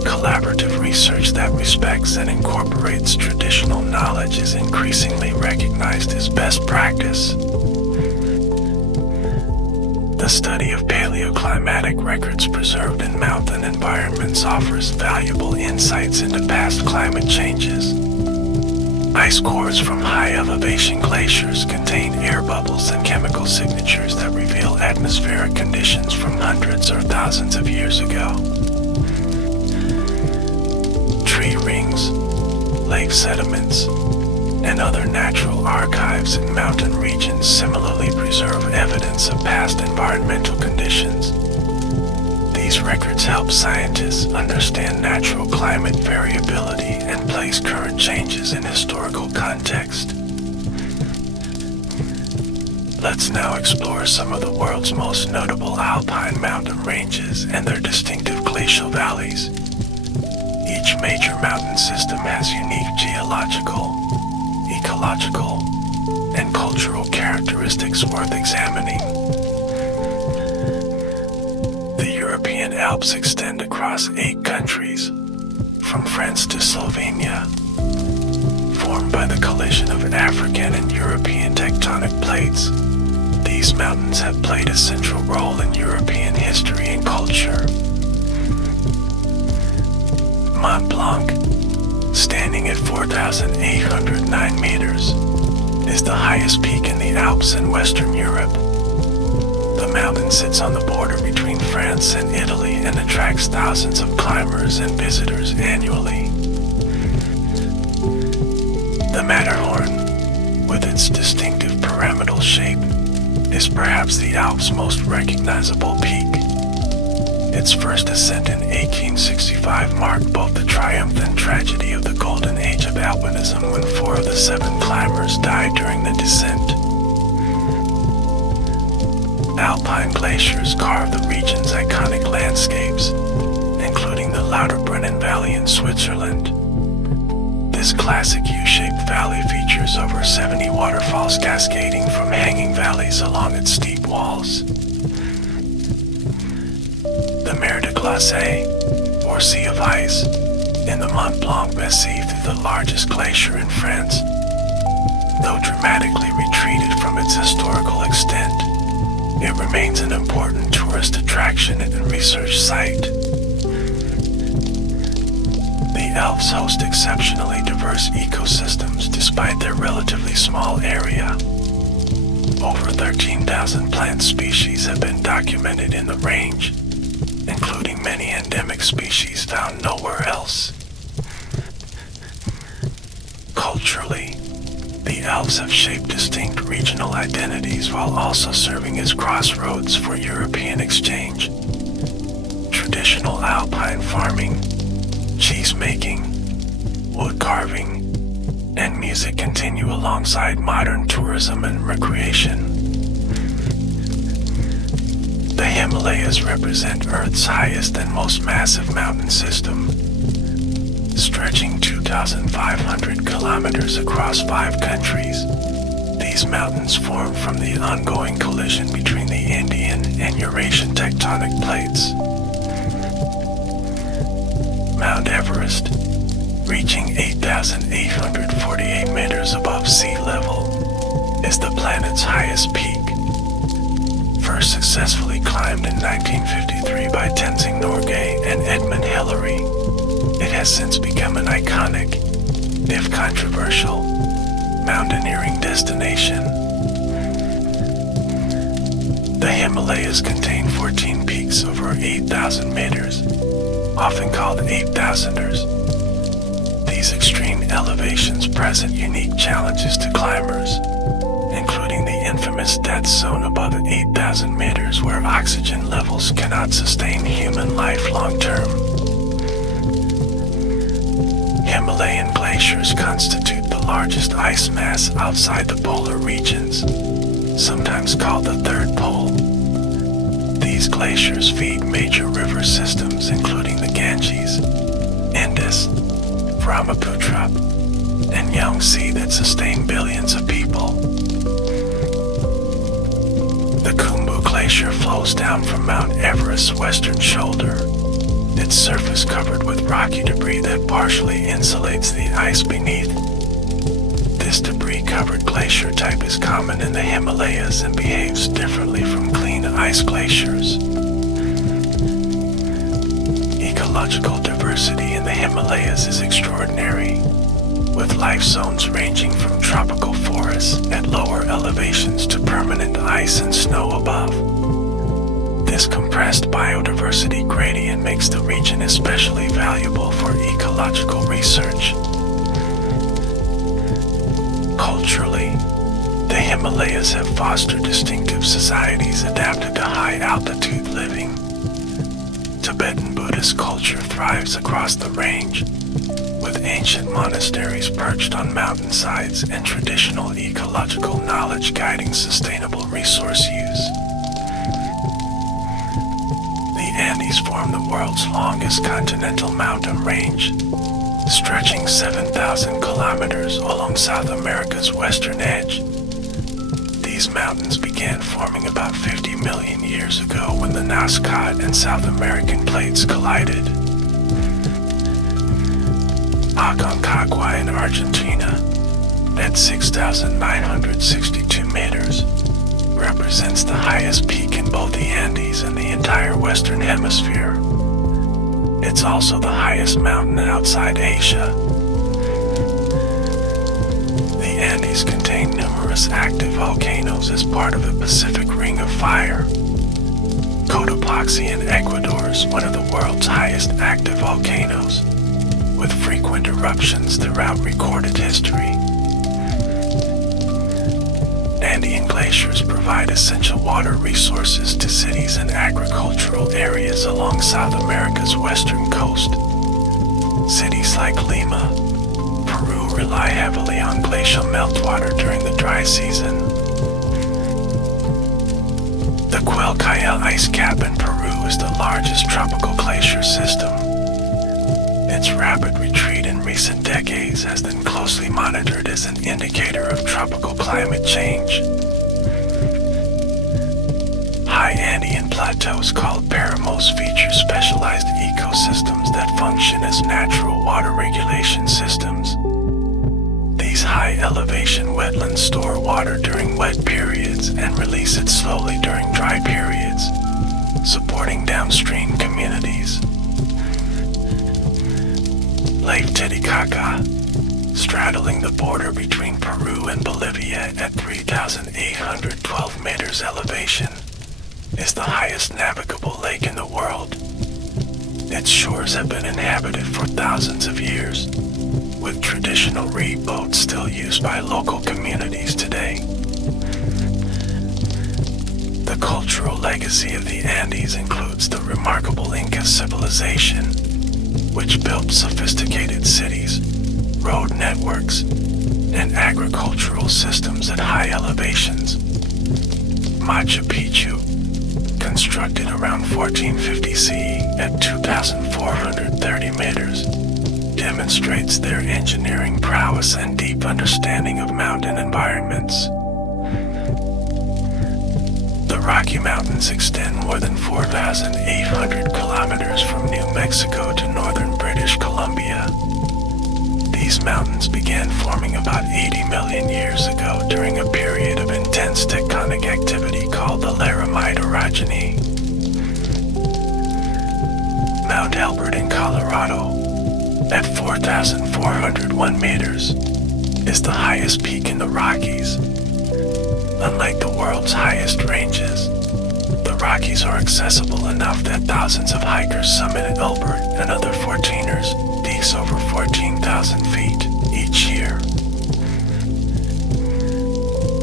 Collaborative research that respects and incorporates traditional knowledge is increasingly recognized as best practice. The study of paleoclimatic records preserved in mountain environments offers valuable insights into past climate changes. Ice cores from high elevation glaciers contain air bubbles and chemical signatures that reveal atmospheric conditions from hundreds or thousands of years ago. Tree rings, lake sediments, and other natural archives in mountain regions similarly preserve evidence of past environmental conditions. These records help scientists understand natural climate variability and place current changes in historical context. Let's now explore some of the world's most notable alpine mountain ranges and their distinctive glacial valleys. Each major mountain system has unique geological, ecological, and cultural characteristics worth examining. The European Alps extend across 8 countries, from France to Slovenia, formed by the collision of African and European tectonic plates. These mountains have played a central role in European history and culture. Mont Blanc, standing at 4,809 meters, is the highest peak in the Alps in Western Europe. The mountain sits on the border between France and Italy and attracts thousands of climbers and visitors annually. The Matterhorn, with its distinctive pyramidal shape, is perhaps the Alps' most recognizable peak. Its first ascent in 1865 marked both the triumph and tragedy of the golden age of alpinism when 4 of the 7 climbers died during the descent. Alpine glaciers carve the region's iconic landscapes, including the Lauterbrunnen Valley in Switzerland. This classic U-shaped valley features over 70 waterfalls cascading from hanging valleys along its steep walls. The Mer de Glace, or Sea of Ice, in the Mont Blanc Massif is the largest glacier in France. Though dramatically retreated from its historical extent, it remains an important tourist attraction and research site. The Alps host exceptionally diverse ecosystems despite their relatively small area. Over 13,000 plant species have been documented in the range, including many endemic species found nowhere else. Culturally, the Alps have shaped distinct regional identities while also serving as crossroads for European exchange. Traditional alpine farming, cheese making, wood carving, and music continue alongside modern tourism and recreation. The Himalayas represent Earth's highest and most massive mountain system, stretching 2,500 kilometers across 5 countries. These mountains form from the ongoing collision between the Indian and Eurasian tectonic plates. Mount Everest, reaching 8,848 meters above sea level, is the planet's highest peak. First successfully climbed in 1953 by Tenzing Norgay and Edmund Hillary, it has since become an iconic, if controversial, mountaineering destination. The Himalayas contain 14 peaks over 8,000 meters, often called 8,000ers. These extreme elevations present unique challenges to climbers, including the infamous death zone above 8,000 meters where oxygen levels cannot sustain human life long term. Himalayan glaciers constitute the largest ice mass outside the polar regions, sometimes called the Third Pole. These glaciers feed major river systems including the Ganges, Indus, Brahmaputra, and Yangtze that sustain billions of people. The Khumbu Glacier flows down from Mount Everest's western shoulder, its surface covered with rocky debris that partially insulates the ice beneath. This debris-covered glacier type is common in the Himalayas and behaves differently from clean ice glaciers. Ecological diversity in the Himalayas is extraordinary, with life zones ranging from tropical forests at lower elevations to permanent ice and snow above. This compressed biodiversity gradient makes the region especially valuable for ecological research. Culturally, the Himalayas have fostered distinctive societies adapted to high-altitude living. Tibetan Buddhist culture thrives across the range, with ancient monasteries perched on mountainsides and traditional ecological knowledge guiding sustainable resource use. The Andes form the world's longest continental mountain range, stretching 7,000 kilometers along South America's western edge. These mountains began forming about 50 million years ago when the Nazca and South American plates collided. Aconcagua in Argentina, at 6,962 meters, represents the highest peak in both the Andes and the entire Western Hemisphere. It's also the highest mountain outside Asia. The Andes contain numerous active volcanoes as part of the Pacific Ring of Fire. Cotopaxi in Ecuador is one of the world's highest active volcanoes, with frequent eruptions throughout recorded history. Andean glaciers provide essential water resources to cities and agricultural areas along South America's western coast. Cities like Lima, Peru rely heavily on glacial meltwater during the dry season. The Cuelcaya ice cap in Peru is the largest tropical glacier system. Its rapid retreat in recent decades has been closely monitored as an indicator of tropical climate change. High Andean plateaus called paramos feature specialized ecosystems that function as natural water regulation systems. These high-elevation wetlands store water during wet periods and release it slowly during dry periods, supporting downstream communities. Lake Titicaca, straddling the border between Peru and Bolivia at 3,812 meters elevation, is the highest navigable lake in the world. Its shores have been inhabited for thousands of years, with traditional reed boats still used by local communities today. The cultural legacy of the Andes includes the remarkable Inca civilization, which built sophisticated cities, road networks, and agricultural systems at high elevations. Machu Picchu, constructed around 1450 CE at 2,430 meters, demonstrates their engineering prowess and deep understanding of mountain environments. The Rocky Mountains extend more than 4,800 kilometers from New Mexico to northern British Columbia. These mountains began forming about 80 million years ago during a period of intense tectonic activity called the Laramide orogeny. Mount Elbert in Colorado, at 4,401 meters, is the highest peak in the Rockies. Unlike the world's highest ranges, the Rockies are accessible enough that thousands of hikers summit Elbert and other 14ers peaks over 14,000 feet each year.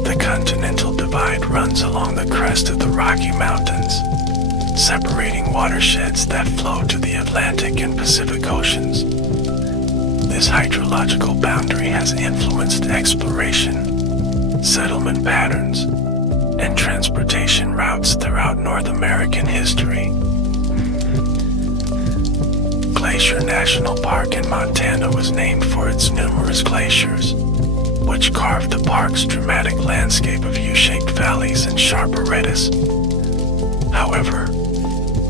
The Continental Divide runs along the crest of the Rocky Mountains, separating watersheds that flow to the Atlantic and Pacific Oceans. This hydrological boundary has influenced exploration, settlement patterns, and transportation routes throughout North American history. Glacier National Park in Montana was named for its numerous glaciers, which carved the park's dramatic landscape of U-shaped valleys and sharp arêtas. However,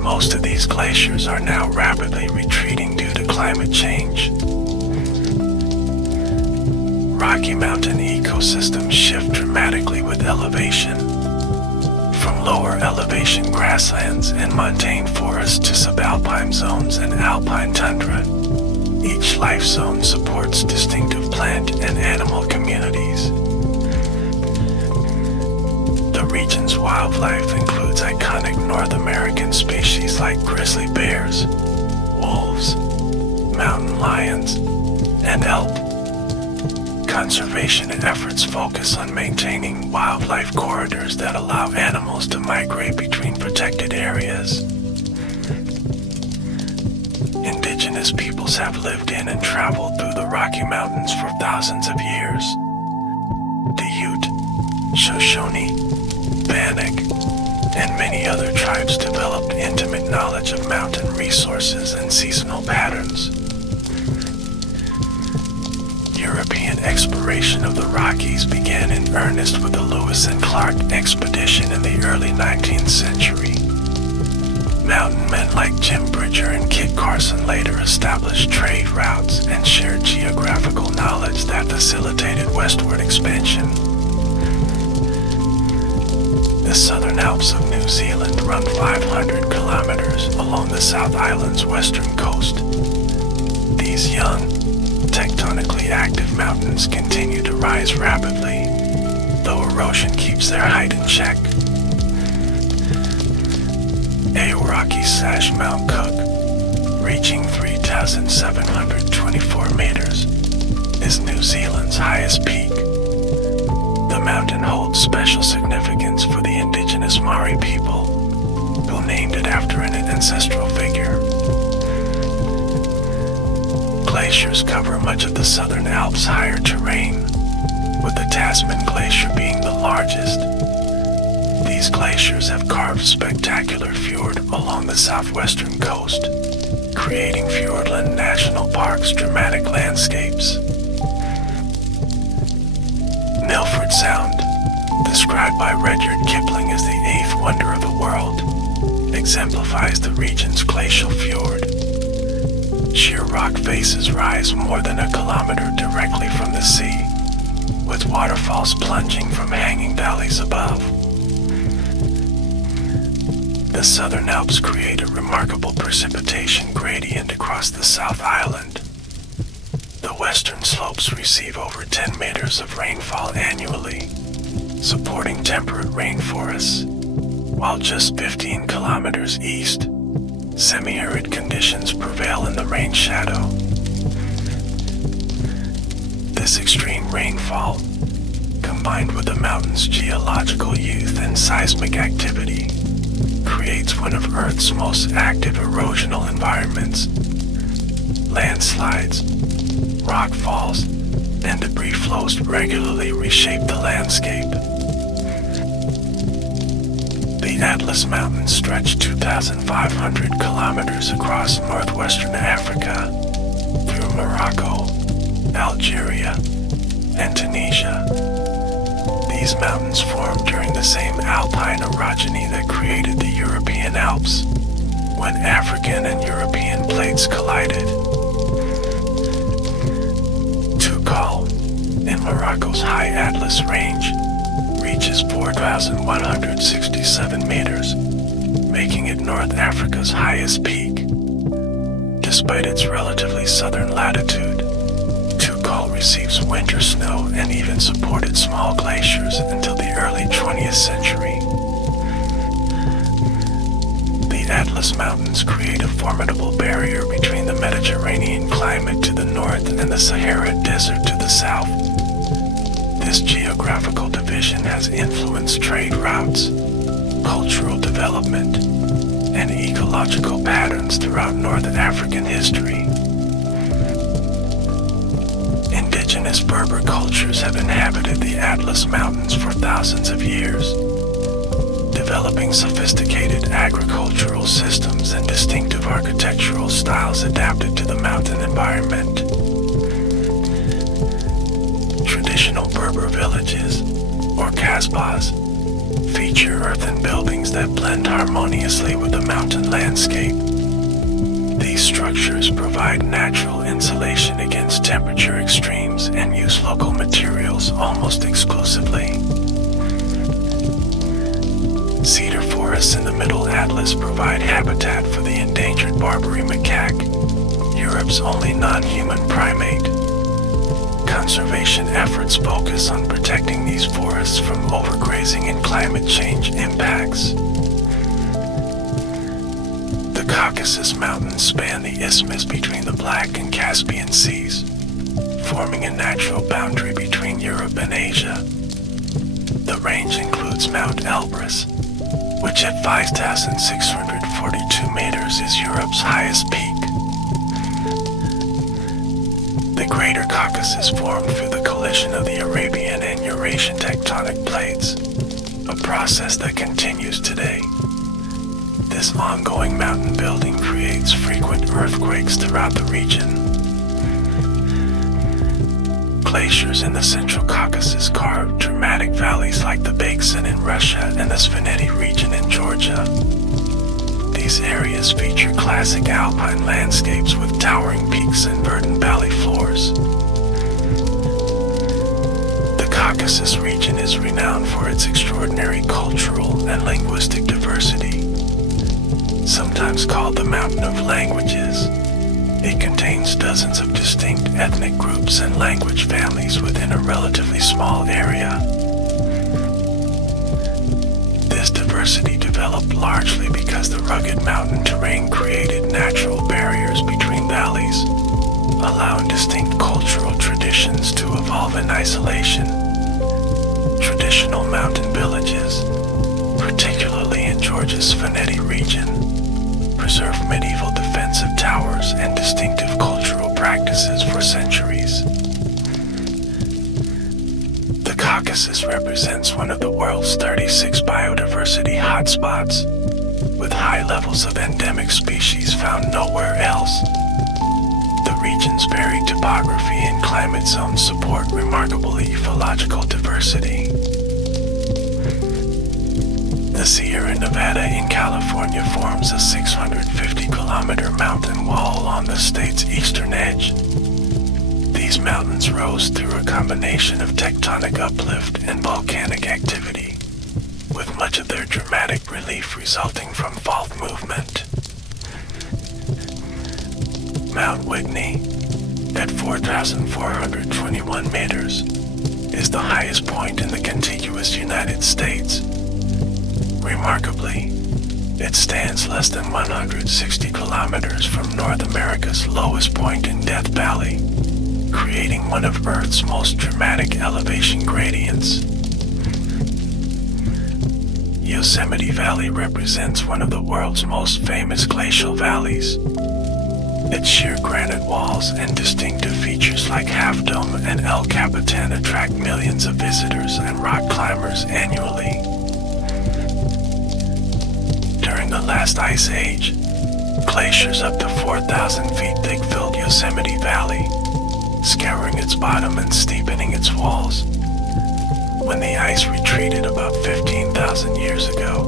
most of these glaciers are now rapidly retreating due to climate change. Rocky Mountain ecosystems shift dramatically with elevation. From lower elevation grasslands and montane forests to subalpine zones and alpine tundra, each life zone supports distinctive plant and animal communities. The region's wildlife includes iconic North American species like grizzly bears, wolves, mountain lions, and elk. Conservation efforts focus on maintaining wildlife corridors that allow animals to migrate between protected areas. Indigenous peoples have lived in and traveled through the Rocky Mountains for thousands of years. The Ute, Shoshone, Bannock, and many other tribes developed intimate knowledge of mountain resources and seasonal patterns. European exploration of the Rockies began in earnest with the Lewis and Clark expedition in the early 19th century. Mountain men like Jim Bridger and Kit Carson later established trade routes and shared geographical knowledge that facilitated westward expansion. The Southern Alps of New Zealand run 500 kilometers along the South Island's western coast. These young, tectonically active mountains continue to rise rapidly, though erosion keeps their height in check. Aoraki Mount Cook, reaching 3,724 meters, is New Zealand's highest peak. The mountain holds special significance for the indigenous Maori people, who named it after an ancestral figure. Glaciers cover much of the Southern Alps' higher terrain, with the Tasman Glacier being the largest. These glaciers have carved spectacular fjord along the southwestern coast, creating Fiordland National Park's dramatic landscapes. Milford Sound, described by Rudyard Kipling as the eighth wonder of the world, exemplifies the region's glacial fjord. Sheer rock faces rise more than a kilometer directly from the sea, with waterfalls plunging from hanging valleys above. The Southern Alps create a remarkable precipitation gradient across the South Island. The western slopes receive over 10 meters of rainfall annually, supporting temperate rainforests, while just 15 kilometers east, semi-arid conditions prevail in the rain shadow. This extreme rainfall, combined with the mountain's geological youth and seismic activity, creates one of Earth's most active erosional environments. Landslides, rockfalls, and debris flows regularly reshape the landscape. The Atlas Mountains stretch 2,500 kilometers across northwestern Africa, through Morocco, Algeria, and Tunisia. These mountains formed during the same Alpine orogeny that created the European Alps, when African and European plates collided. Toubkal, in Morocco's High Atlas Range, reaches 4,167 meters, making it North Africa's highest peak. Despite its relatively southern latitude, Toubkal receives winter snow and even supported small glaciers until the early 20th century. The Atlas Mountains create a formidable barrier between the Mediterranean climate to the north and the Sahara Desert to the south. This geographical division has influenced trade routes, cultural development, and ecological patterns throughout North African history. indigenous Berber cultures have inhabited the Atlas Mountains for thousands of years, developing sophisticated agricultural systems and distinctive architectural styles adapted to the mountain environment. Traditional Berber villages, or kasbahs, feature earthen buildings that blend harmoniously with the mountain landscape. These structures provide natural insulation against temperature extremes and use local materials almost exclusively. Cedar forests in the Middle Atlas provide habitat for the endangered Barbary macaque, Europe's only non-human primate. Conservation efforts focus on protecting these forests from overgrazing and climate change impacts. The Caucasus Mountains span the isthmus between the Black and Caspian Seas, forming a natural boundary between Europe and Asia. The range includes Mount Elbrus, which at 5,642 meters is Europe's highest peak. The Greater Caucasus formed through the collision of the Arabian and Eurasian tectonic plates, a process that continues today. This ongoing mountain building creates frequent earthquakes throughout the region. Glaciers in the Central Caucasus carve dramatic valleys like the Baiksin in Russia and the Svaneti region in Georgia. These areas feature classic alpine landscapes with towering peaks and verdant valley floors. The Caucasus region is renowned for its extraordinary cultural and linguistic diversity. Sometimes called the Mountain of Languages, it contains dozens of distinct ethnic groups and language families within a relatively small area. This diversity developed largely because the rugged mountain terrain created natural barriers between valleys, allowing distinct cultural traditions to evolve in isolation. Traditional mountain villages, particularly in Georgia's Svaneti region, preserve medieval defensive towers and distinctive cultural practices for centuries. The Caucasus represents one of the world's 36 biodiversity hotspots, with high levels of endemic species found nowhere else. The region's varied topography and climate zones support remarkable ecological diversity. The Sierra Nevada in California forms a 650-kilometer mountain wall on the state's eastern edge. These mountains rose through a combination of tectonic uplift and volcanic activity, with much of their dramatic relief resulting from fault movement. Mount Whitney, at 4,421 meters, is the highest point in the contiguous United States. Remarkably, it stands less than 160 kilometers from North America's lowest point in Death Valley, creating one of Earth's most dramatic elevation gradients. Yosemite Valley represents one of the world's most famous glacial valleys. Its sheer granite walls and distinctive features like Half Dome and El Capitan attract millions of visitors and rock climbers annually. During the last ice age, glaciers up to 4,000 feet thick filled Yosemite Valley, scouring its bottom and steepening its walls. When the ice retreated about 15,000 years ago,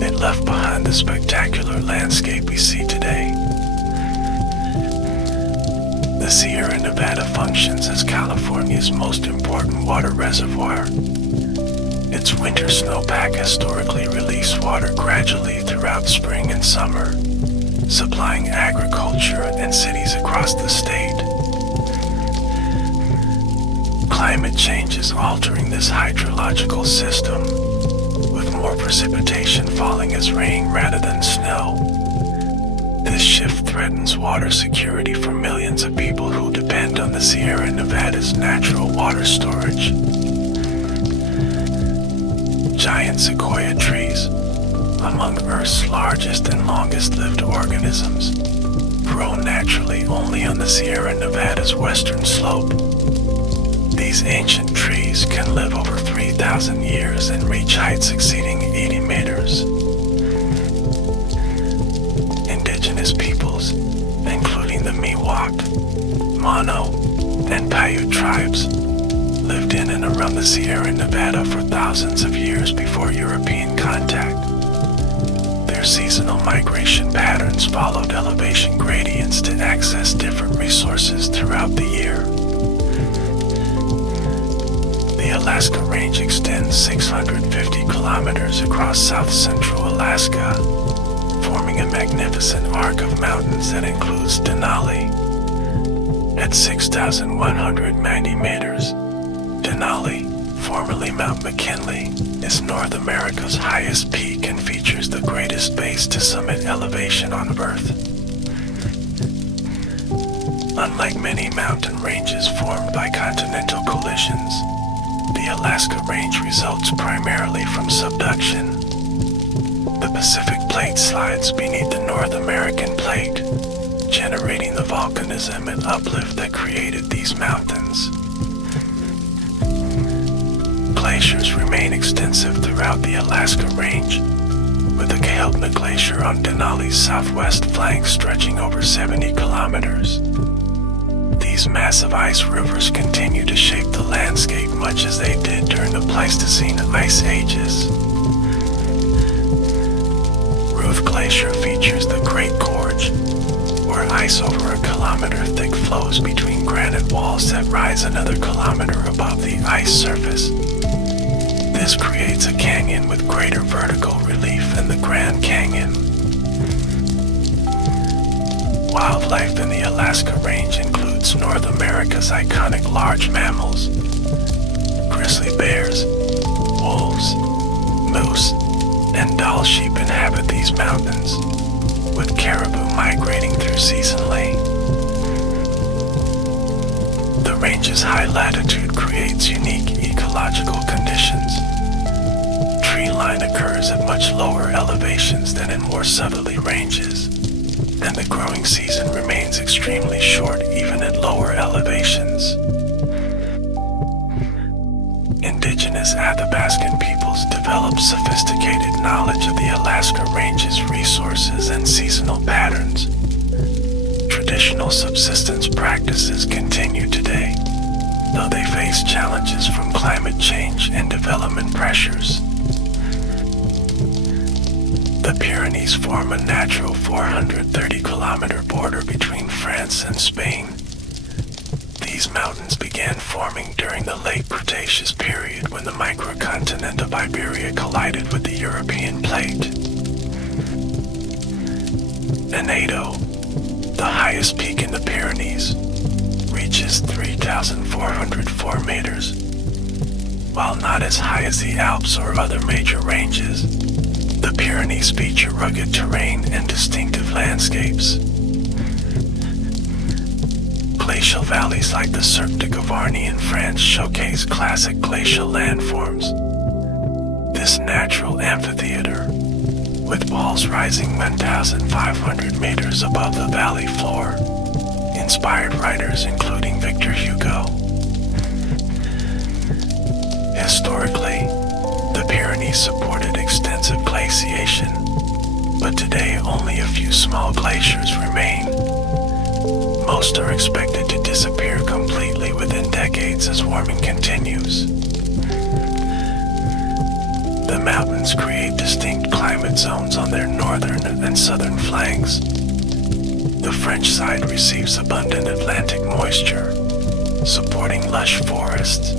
it left behind the spectacular landscape we see today. The Sierra Nevada functions as California's most important water reservoir. Its winter snowpack historically released water gradually throughout spring and summer, supplying agriculture and cities across the state. Climate change is altering this hydrological system, with more precipitation falling as rain rather than snow. This shift threatens water security for millions of people who depend on the Sierra Nevada's natural water storage. Giant sequoia trees, among Earth's largest and longest-lived organisms, grow naturally only on the Sierra Nevada's western slope. These ancient trees can live over 3,000 years and reach heights exceeding 80 meters. Indigenous peoples, including the Miwok, Mono, and Paiute tribes, lived in and around the Sierra Nevada for thousands of years before European contact. Their seasonal migration patterns followed elevation gradients to access different resources throughout the year. The Alaska Range extends 650 kilometers across south-central Alaska, forming a magnificent arc of mountains that includes Denali. At 6,190 meters, Denali, formerly Mount McKinley, is North America's highest peak and features the greatest base to summit elevation on Earth. Unlike many mountain ranges formed by continental collisions, the Alaska Range results primarily from subduction. The Pacific Plate slides beneath the North American Plate, generating the volcanism and uplift that created these mountains. Glaciers remain extensive throughout the Alaska Range, with the Kahiltna Glacier on Denali's southwest flank stretching over 70 kilometers. These massive ice rivers continue to shape the landscape much as they did during the Pleistocene ice ages. Ruth Glacier features the Great Gorge, where ice over a kilometer thick flows between granite walls that rise another kilometer above the ice surface. This creates a canyon with greater vertical relief than the Grand Canyon. Wildlife in the Alaska Range includes North America's iconic large mammals. Grizzly bears, wolves, moose, and Dall sheep inhabit these mountains, with caribou migrating through seasonally. The range's high latitude creates unique ecological conditions. Tree line occurs at much lower elevations than in more southerly ranges, and the growing season remains extremely short even at lower elevations. Indigenous Athabascan peoples developed sophisticated knowledge of the Alaska Range's resources and seasonal patterns. Traditional subsistence practices continue today, though they face challenges from climate change and development pressures. The Pyrenees form a natural 430-kilometer border between France and Spain. These mountains began forming during the late Cretaceous period when the microcontinent of Iberia collided with the European plate. Anedo, the highest peak in the Pyrenees, reaches 3,404 meters. While not as high as the Alps or other major ranges, the Pyrenees feature rugged terrain and distinctive landscapes. Glacial valleys like the Cirque de Gavarnie in France showcase classic glacial landforms. This natural amphitheater, with walls rising 1,500 meters above the valley floor, inspired writers including Victor Hugo. Historically, the Pyrenees supported extensive glaciation, but today only a few small glaciers remain. Most are expected to disappear completely within decades as warming continues. The mountains create distinct climate zones on their northern and southern flanks. The French side receives abundant Atlantic moisture, supporting lush forests,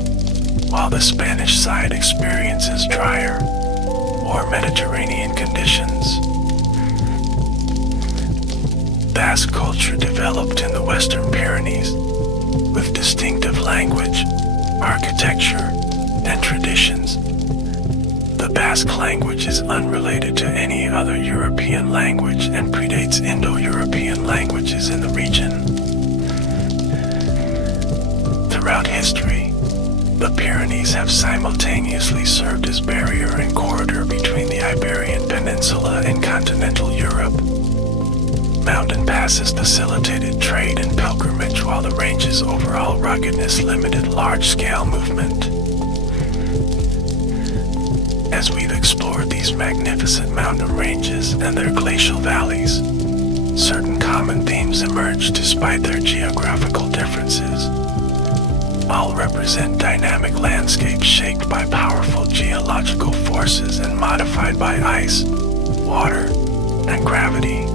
while the Spanish side experiences drier, more Mediterranean conditions. Basque culture developed in the Western Pyrenees, with distinctive language, architecture, and traditions. The Basque language is unrelated to any other European language and predates Indo-European languages in the region. Throughout history, the Pyrenees have simultaneously served as barrier and corridor between the Iberian Peninsula and continental Europe. Mountain passes facilitated trade and pilgrimage, while the range's overall ruggedness limited large-scale movement. As we've explored these magnificent mountain ranges and their glacial valleys, certain common themes emerge despite their geographical differences. All represent dynamic landscapes shaped by powerful geological forces and modified by ice, water, and gravity.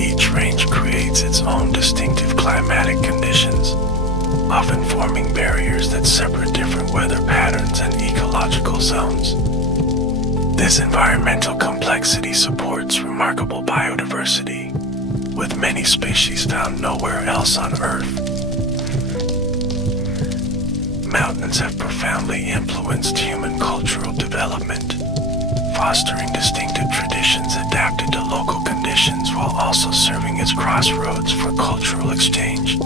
Each range creates its own distinctive climatic conditions, often forming barriers that separate different weather patterns and ecological zones. This environmental complexity supports remarkable biodiversity, with many species found nowhere else on Earth. Mountains have profoundly influenced human cultural development, fostering distinctive traditions adapted to local conditions while also serving as crossroads for cultural exchange.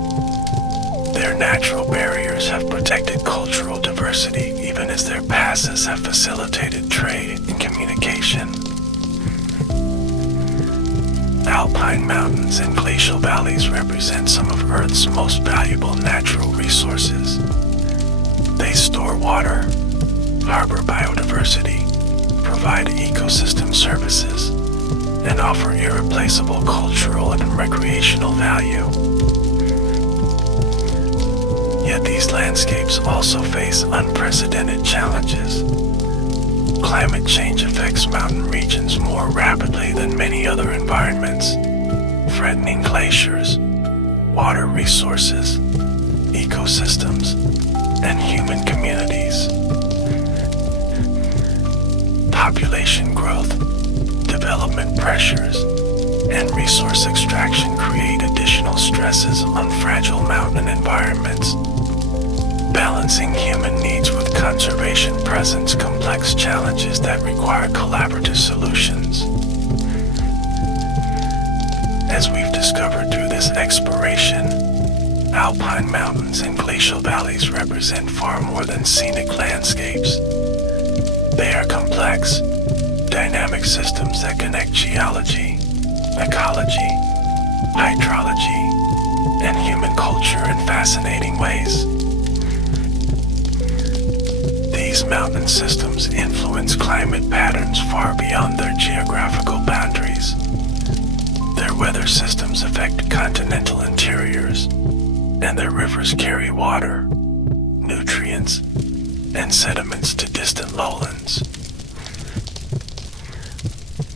Their natural barriers have protected cultural diversity even as their passes have facilitated trade and communication. Alpine mountains and glacial valleys represent some of Earth's most valuable natural resources. They store water, harbor biodiversity, provide ecosystem services, and offer irreplaceable cultural and recreational value. Yet these landscapes also face unprecedented challenges. Climate change affects mountain regions more rapidly than many other environments, threatening glaciers, water resources, ecosystems, and human communities. Population growth, development pressures, and resource extraction create additional stresses on fragile mountain environments. Balancing human needs with conservation presents complex challenges that require collaborative solutions. As we've discovered through this exploration, alpine mountains and glacial valleys represent far more than scenic landscapes. They are complex, dynamic systems that connect geology, ecology, hydrology, and human culture in fascinating ways. These mountain systems influence climate patterns far beyond their geographical boundaries. Their weather systems affect continental interiors, and their rivers carry water, nutrients, and sediments to distant lowlands.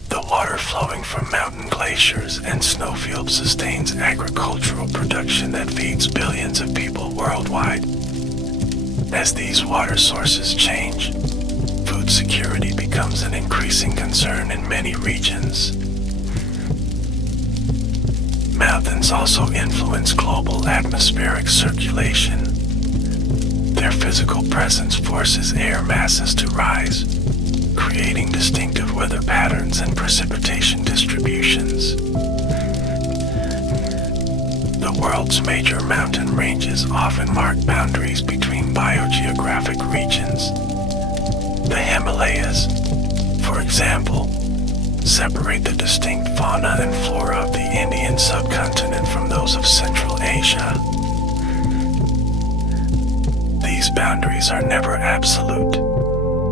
The water flowing from mountain glaciers and snowfields sustains agricultural production that feeds billions of people worldwide. As these water sources change, food security becomes an increasing concern in many regions. Mountains also influence global atmospheric circulation. Their physical presence forces air masses to rise, creating distinctive weather patterns and precipitation distributions. The world's major mountain ranges often mark boundaries between biogeographic regions. The Himalayas, for example, separate the distinct fauna and flora of the Indian subcontinent from those of Central Asia. These boundaries are never absolute.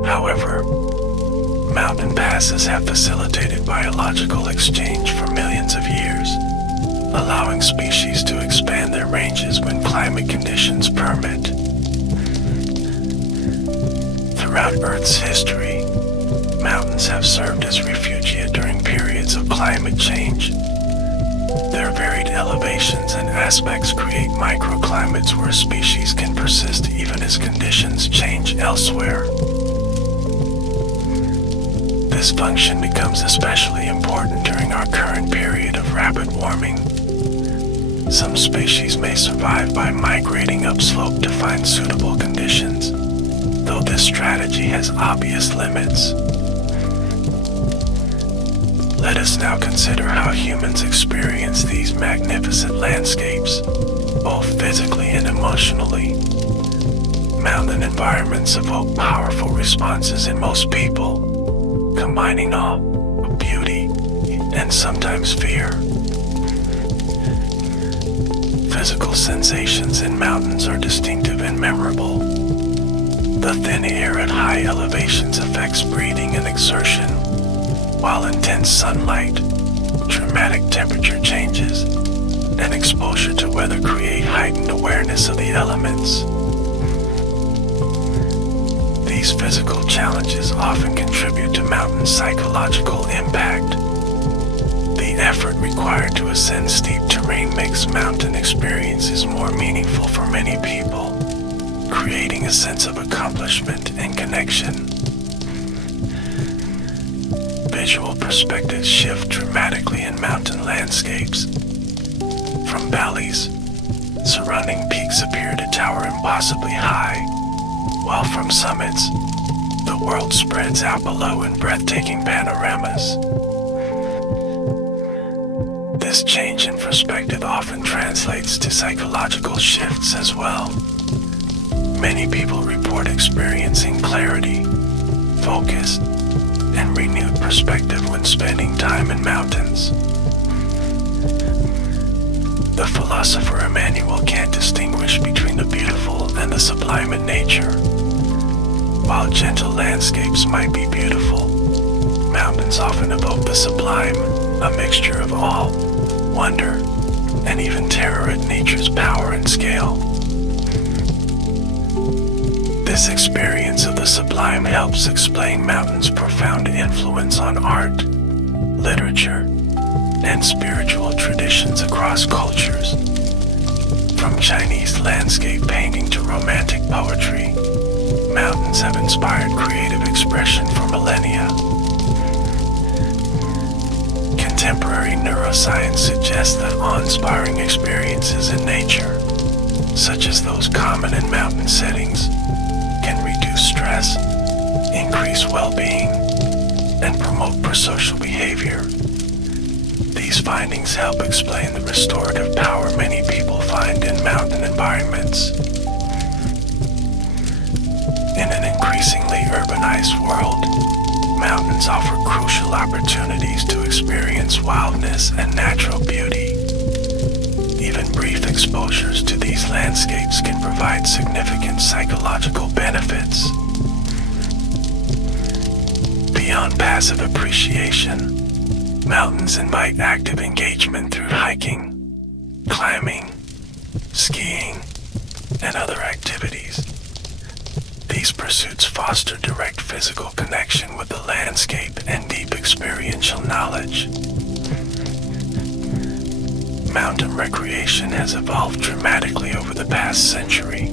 However, mountain passes have facilitated biological exchange for millions of years, allowing species to expand their ranges when climate conditions permit. Throughout Earth's history, mountains have served as refugia during periods of climate change. Their varied elevations and aspects create microclimates where species can persist even as conditions change elsewhere. This function becomes especially important during our current period of rapid warming. Some species may survive by migrating upslope to find suitable conditions, though this strategy has obvious limits. Let us now consider how humans experience these magnificent landscapes, both physically and emotionally. Mountain environments evoke powerful responses in most people, combining awe, beauty, and sometimes fear. Physical sensations in mountains are distinctive and memorable. The thin air at high elevations affects breathing and exertion, while intense sunlight, dramatic temperature changes, and exposure to weather create heightened awareness of the elements. These physical challenges often contribute to mountain psychological impact. The effort required to ascend steep terrain makes mountain experiences more meaningful for many people, creating a sense of accomplishment and connection. Visual perspectives shift dramatically in mountain landscapes. From valleys, surrounding peaks appear to tower impossibly high, while from summits, the world spreads out below in breathtaking panoramas. This change in perspective often translates to psychological shifts as well. Many people report experiencing clarity, focus, and renewed perspective when spending time in mountains. The philosopher Immanuel Kant distinguished between the beautiful and the sublime in nature. While gentle landscapes might be beautiful, mountains often evoke the sublime, a mixture of awe, wonder, and even terror at nature's power and scale. This experience of the sublime helps explain mountains' profound influence on art, literature, and spiritual traditions across cultures. From Chinese landscape painting to romantic poetry, mountains have inspired creative expression for millennia. Contemporary neuroscience suggests that awe-inspiring experiences in nature, such as those common in mountain settings, can reduce stress, increase well-being, and promote prosocial behavior. These findings help explain the restorative power many people find in mountain environments. In an increasingly urbanized world, mountains offer crucial opportunities to experience wildness and natural beauty. Even brief exposures to these landscapes can provide significant psychological benefits. Beyond passive appreciation, mountains invite active engagement through hiking, climbing, skiing, and other activities. These pursuits foster direct physical connection with the landscape and deep experiential knowledge. Mountain recreation has evolved dramatically over the past century.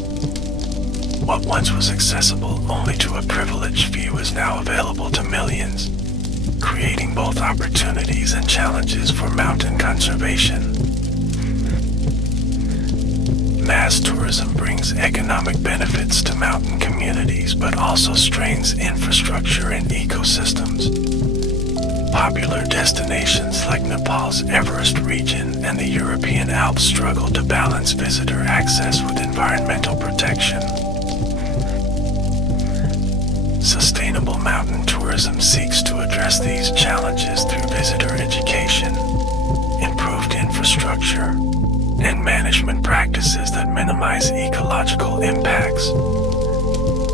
What once was accessible only to a privileged few is now available to millions, creating both opportunities and challenges for mountain conservation. Mass tourism brings economic benefits to mountain communities but also strains infrastructure and ecosystems. Popular destinations like Nepal's Everest region and the European Alps struggle to balance visitor access with environmental protection. Sustainable mountain tourism seeks to address these challenges through visitor education, improved infrastructure, and management practices that minimize ecological impacts.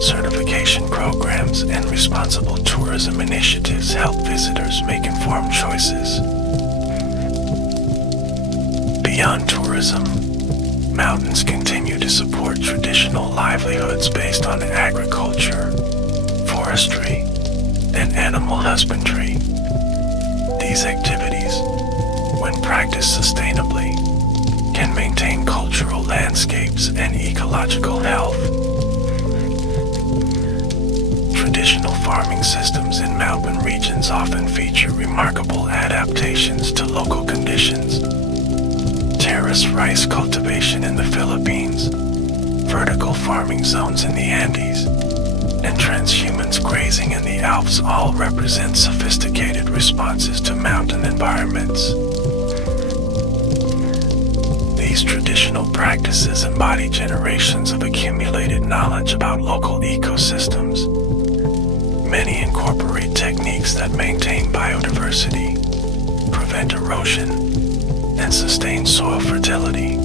Certification programs and responsible tourism initiatives help visitors make informed choices. Beyond tourism, mountains continue to support traditional livelihoods based on agriculture, forestry, and animal husbandry. These activities, when practiced sustainably, can maintain cultural landscapes and ecological health. Traditional farming systems in mountain regions often feature remarkable adaptations to local conditions. Terrace rice cultivation in the Philippines, vertical farming zones in the Andes, and transhumance grazing in the Alps all represent sophisticated responses to mountain environments. These traditional practices embody generations of accumulated knowledge about local ecosystems. Many incorporate techniques that maintain biodiversity, prevent erosion and sustain soil fertility.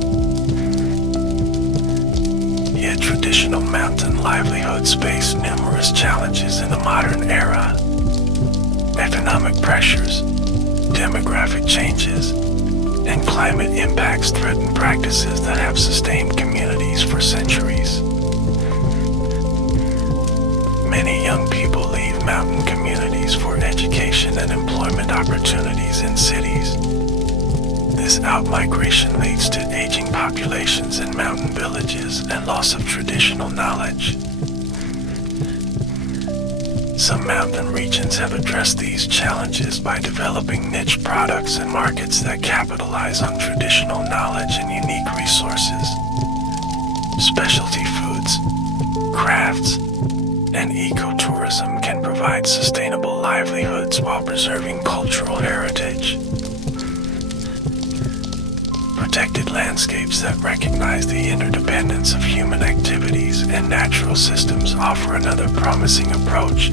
Yet traditional mountain livelihoods face numerous challenges in the modern era. Economic pressures, demographic changes, and climate impacts threaten practices that have sustained communities for centuries. Many young people leave mountain communities for education and employment opportunities in cities. This outmigration leads to aging populations in mountain villages and loss of traditional knowledge. Some mountain regions have addressed these challenges by developing niche products and markets that capitalize on traditional knowledge and unique resources. Specialty foods, crafts, and ecotourism can provide sustainable livelihoods while preserving cultural heritage. Protected landscapes that recognize the interdependence of human activities and natural systems offer another promising approach.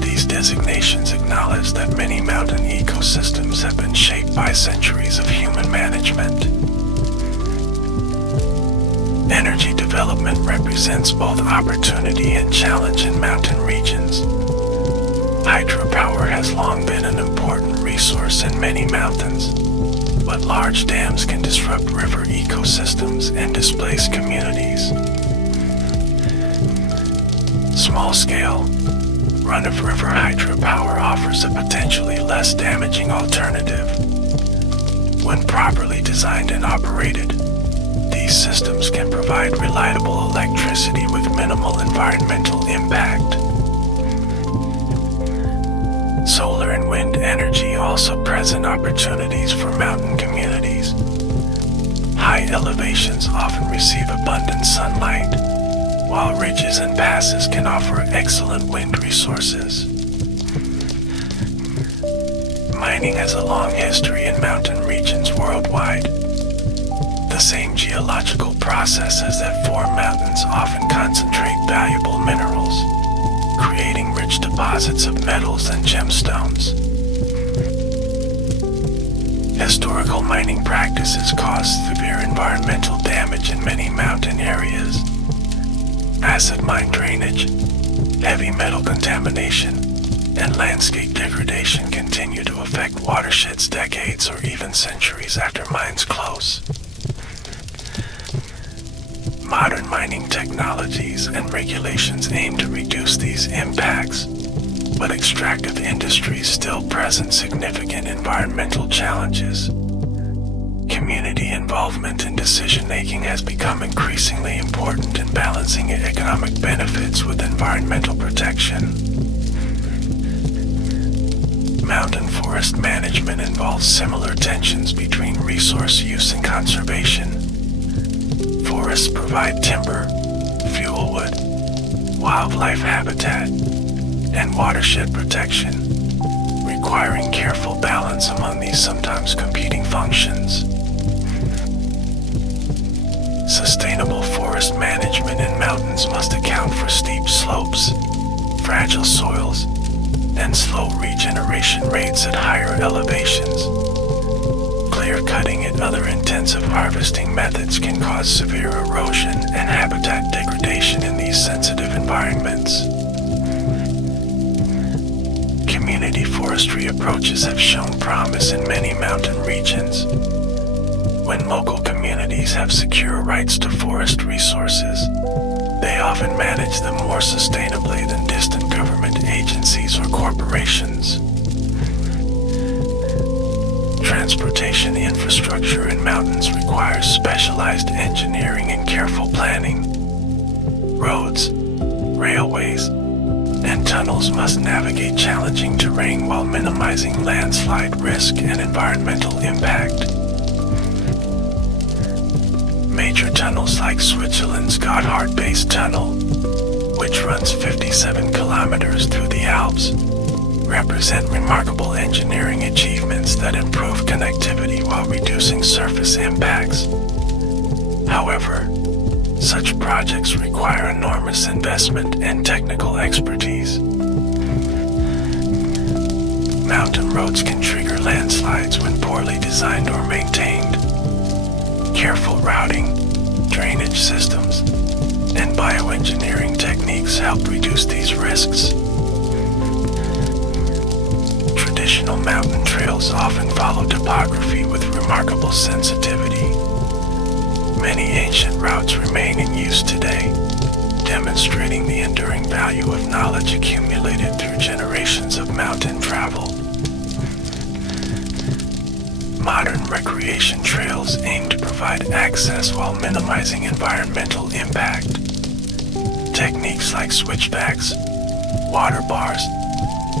These designations acknowledge that many mountain ecosystems have been shaped by centuries of human management. Energy development represents both opportunity and challenge in mountain regions. Hydropower has long been an important resource in many mountains, but large dams can disrupt river ecosystems and displace communities. Small-scale, run-of-river hydropower offers a potentially less damaging alternative. When properly designed and operated, these systems can provide reliable electricity with minimal environmental impact. Solar and wind energy also present opportunities for mountain communities. High elevations often receive abundant sunlight, while ridges and passes can offer excellent wind resources. Mining has a long history in mountain regions worldwide. The same geological processes that form mountains often concentrate valuable minerals, creating rich deposits of metals and gemstones. Historical mining practices cause severe environmental damage in many mountain areas. Acid mine drainage, heavy metal contamination, and landscape degradation continue to affect watersheds decades or even centuries after mines close. Modern mining technologies and regulations aim to reduce these impacts, but extractive industries still present significant environmental challenges. Community involvement in decision-making has become increasingly important in balancing economic benefits with environmental protection. Mountain forest management involves similar tensions between resource use and conservation. Forests provide timber, fuel wood, wildlife habitat, and watershed protection, requiring careful balance among these sometimes competing functions. Sustainable forest management in mountains must account for steep slopes, fragile soils, and slow regeneration rates at higher elevations. Clear-cutting and other intensive harvesting methods can cause severe erosion and habitat degradation in these sensitive environments. Community forestry approaches have shown promise in many mountain regions. When local communities have secure rights to forest resources, they often manage them more sustainably than distant government agencies or corporations. Transportation infrastructure in mountains requires specialized engineering and careful planning. Roads, railways, and tunnels must navigate challenging terrain while minimizing landslide risk and environmental impact. Major tunnels like Switzerland's Gotthard-Base Tunnel, which runs 57 kilometers through the Alps, represent remarkable engineering achievements that improve connectivity while reducing surface impacts. However, such projects require enormous investment and technical expertise. Mountain roads can trigger landslides when poorly designed or maintained. Careful routing, drainage systems, and bioengineering techniques help reduce these risks. Traditional mountain trails often follow topography with remarkable sensitivity. Many ancient routes remain in use today, demonstrating the enduring value of knowledge accumulated through generations of mountain travel. Modern recreation trails aim to provide access while minimizing environmental impact. Techniques like switchbacks, water bars,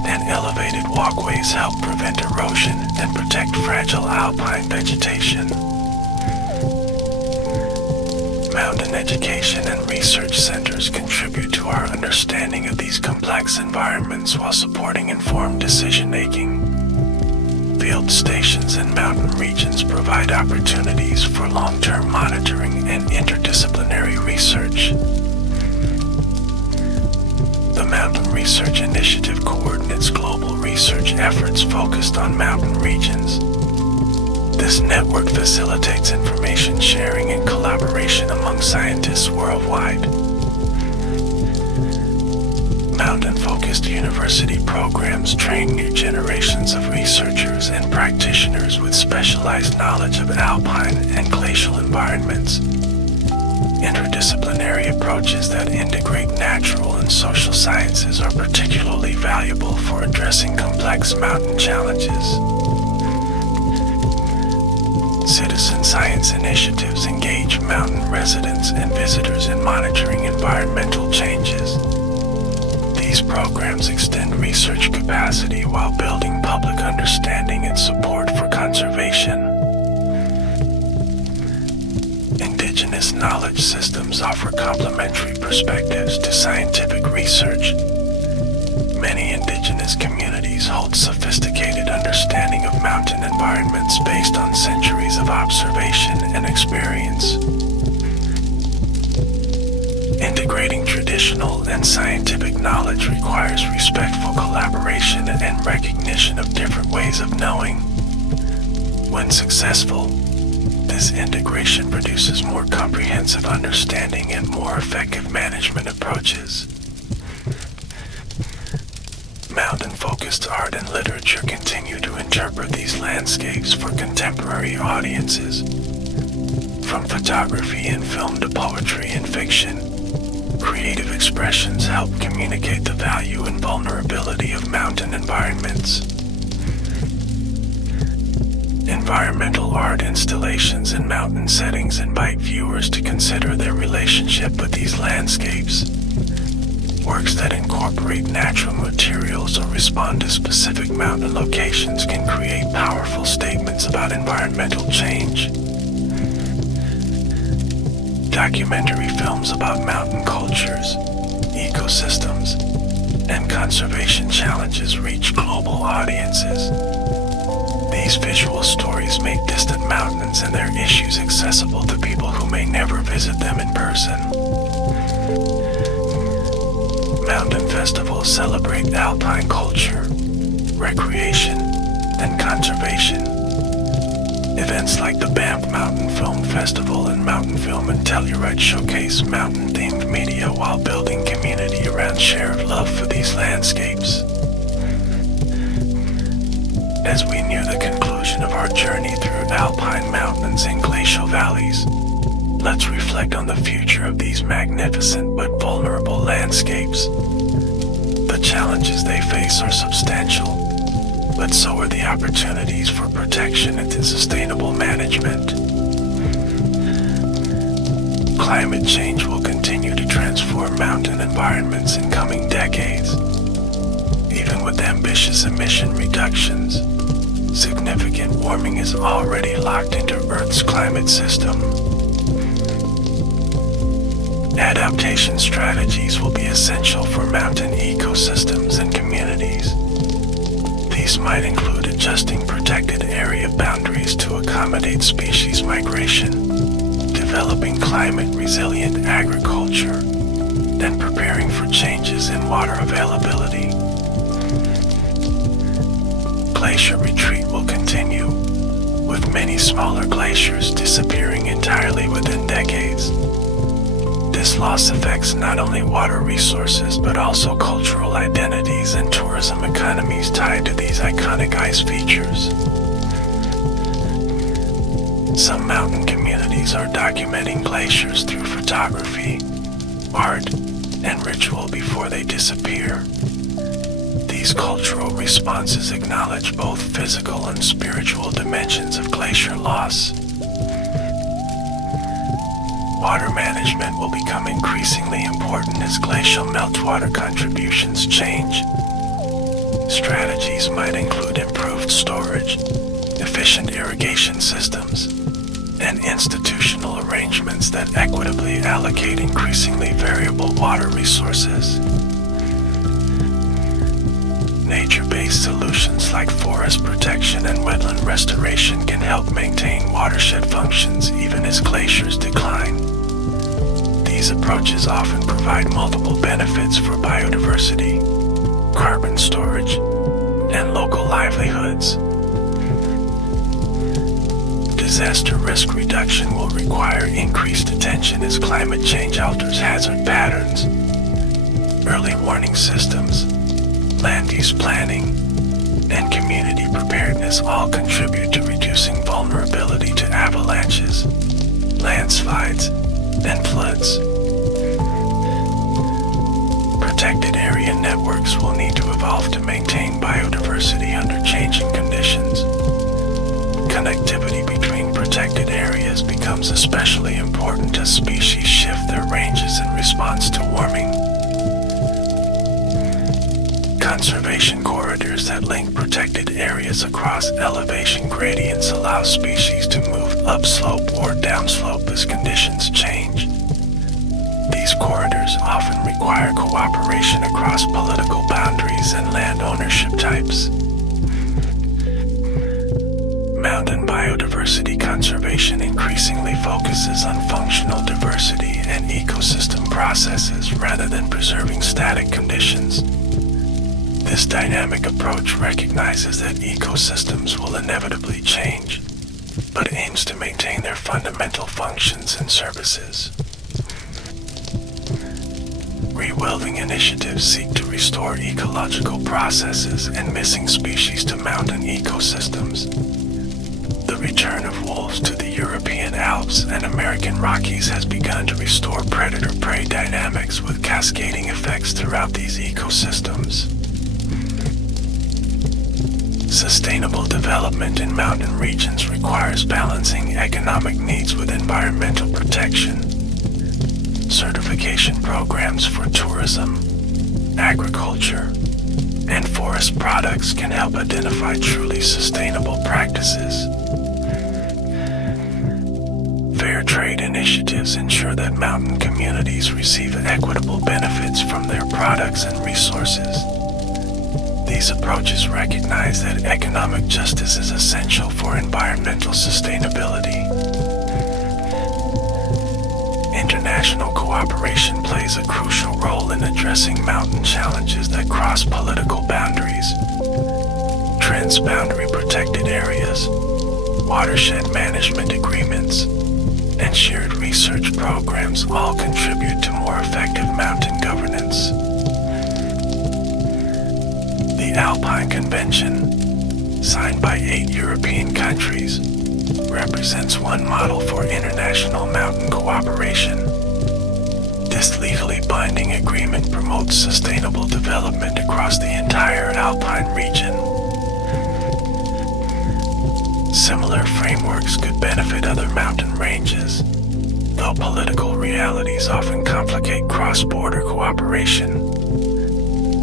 and elevated walkways help prevent erosion and protect fragile alpine vegetation. Mountain education and research centers contribute to our understanding of these complex environments while supporting informed decision-making. Field stations in mountain regions provide opportunities for long-term monitoring and interdisciplinary research. The Mountain Research Initiative coordinates global research efforts focused on mountain regions. This network facilitates information sharing and collaboration among scientists worldwide. Mountain-focused university programs train new generations of researchers and practitioners with specialized knowledge of alpine and glacial environments. Interdisciplinary approaches that integrate natural and social sciences are particularly valuable for addressing complex mountain challenges. Citizen science initiatives engage mountain residents and visitors in monitoring environmental changes. These programs extend research capacity while building public understanding and support for conservation. Indigenous knowledge systems offer complementary perspectives to scientific research. Many indigenous communities hold sophisticated understanding of mountain environments based on centuries of observation and experience. Integrating traditional and scientific knowledge requires respectful collaboration and recognition of different ways of knowing. When successful, this integration produces more comprehensive understanding and more effective management approaches. Mountain-focused art and literature continue to interpret these landscapes for contemporary audiences. From photography and film to poetry and fiction, creative expressions help communicate the value and vulnerability of mountain environments. Environmental art installations in mountain settings invite viewers to consider their relationship with these landscapes. Works that incorporate natural materials or respond to specific mountain locations can create powerful statements about environmental change. Documentary films about mountain cultures, ecosystems, and conservation challenges reach global audiences. These visual stories make distant mountains and their issues accessible to people who may never visit them in person. Mountain festivals celebrate alpine culture, recreation, and conservation. Events like the Banff Mountain Film Festival and Mountain Film and Telluride showcase mountain-themed media while building community around shared love for these landscapes. As we near the conclusion of our journey through alpine mountains and glacial valleys, let's reflect on the future of these magnificent but vulnerable landscapes. The challenges they face are substantial, but so are the opportunities for protection and sustainable management. Climate change will continue to transform mountain environments in coming decades. Even with ambitious emission reductions, significant warming is already locked into Earth's climate system. Adaptation strategies will be essential for mountain ecosystems and communities. These might include adjusting protected area boundaries to accommodate species migration, developing climate-resilient agriculture, and preparing for changes in water availability. Glacial glacier retreat will continue, with many smaller glaciers disappearing entirely within decades. This loss affects not only water resources but also cultural identities and tourism economies tied to these iconic ice features. Some mountain communities are documenting glaciers through photography, art, and ritual before they disappear. These cultural responses acknowledge both physical and spiritual dimensions of glacier loss. Water management will become increasingly important as glacial meltwater contributions change. Strategies might include improved storage, efficient irrigation systems, and institutional arrangements that equitably allocate increasingly variable water resources. Nature-based solutions like forest protection and wetland restoration can help maintain watershed functions even as glaciers decline. These approaches often provide multiple benefits for biodiversity, carbon storage, and local livelihoods. Disaster risk reduction will require increased attention as climate change alters hazard patterns. Early warning systems, land use planning, and community preparedness all contribute to reducing vulnerability to avalanches, landslides, and floods. Protected area networks will need to evolve to maintain biodiversity under changing conditions. Connectivity between protected areas becomes especially important as species shift their ranges in response to warming. Conservation corridors that link protected areas across elevation gradients allow species to move upslope or downslope as conditions change. These corridors often require cooperation across political boundaries and land ownership types. Mountain biodiversity conservation increasingly focuses on functional diversity and ecosystem processes rather than preserving static conditions. This dynamic approach recognizes that ecosystems will inevitably change, but aims to maintain their fundamental functions and services. Rewilding initiatives seek to restore ecological processes and missing species to mountain ecosystems. The return of wolves to the European Alps and American Rockies has begun to restore predator-prey dynamics with cascading effects throughout these ecosystems. Sustainable development in mountain regions requires balancing economic needs with environmental protection. Certification programs for tourism, agriculture, and forest products can help identify truly sustainable practices. Fair trade initiatives ensure that mountain communities receive equitable benefits from their products and resources. These approaches recognize that economic justice is essential for environmental sustainability. International cooperation plays a crucial role in addressing mountain challenges that cross political boundaries. Transboundary protected areas, watershed management agreements, and shared research programs all contribute to more effective mountain governance. The Alpine Convention, signed by 8 European countries, represents one model for international mountain cooperation. This legally binding agreement promotes sustainable development across the entire Alpine region. Similar frameworks could benefit other mountain ranges, though political realities often complicate cross-border cooperation.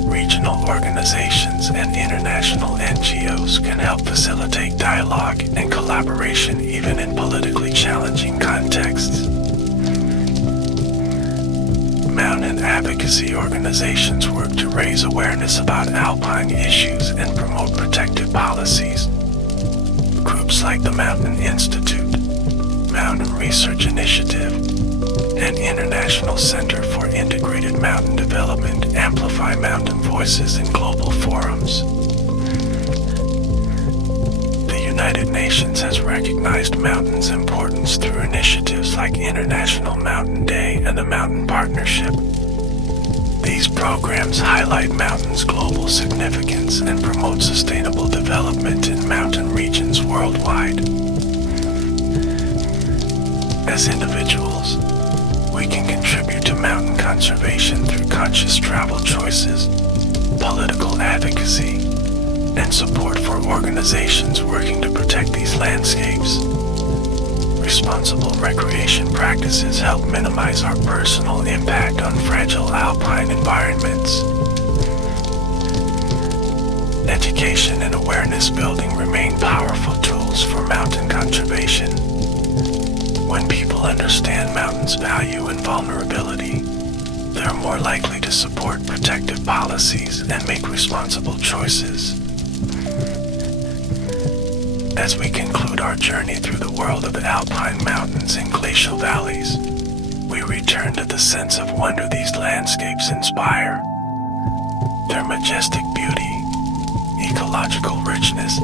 Regional organizations and international NGOs can help facilitate dialogue and collaboration even in politically challenging contexts. Mountain advocacy organizations work to raise awareness about alpine issues and promote protective policies. Groups like the Mountain Institute, Mountain Research Initiative, and International Center for Integrated Mountain Development amplify mountain voices in global forums. United Nations has recognized mountains' importance through initiatives like International Mountain Day and the Mountain Partnership. These programs highlight mountains' global significance and promote sustainable development in mountain regions worldwide. As individuals, we can contribute to mountain conservation through conscious travel choices, political advocacy, and support for organizations working to protect these landscapes. Responsible recreation practices help minimize our personal impact on fragile alpine environments. Education and awareness building remain powerful tools for mountain conservation. When people understand mountains' value and vulnerability, they're more likely to support protective policies and make responsible choices. As we conclude our journey through the world of alpine mountains and glacial valleys, we return to the sense of wonder these landscapes inspire. Their majestic beauty, ecological richness,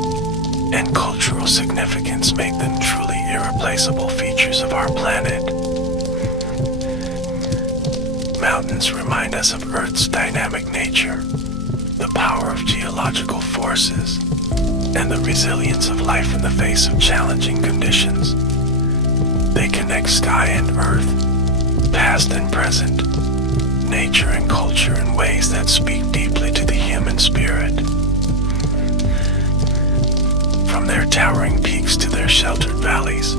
and cultural significance make them truly irreplaceable features of our planet. Mountains remind us of Earth's dynamic nature, the power of geological forces, and the resilience of life in the face of challenging conditions. They connect sky and earth, past and present, nature and culture in ways that speak deeply to the human spirit. From their towering peaks to their sheltered valleys,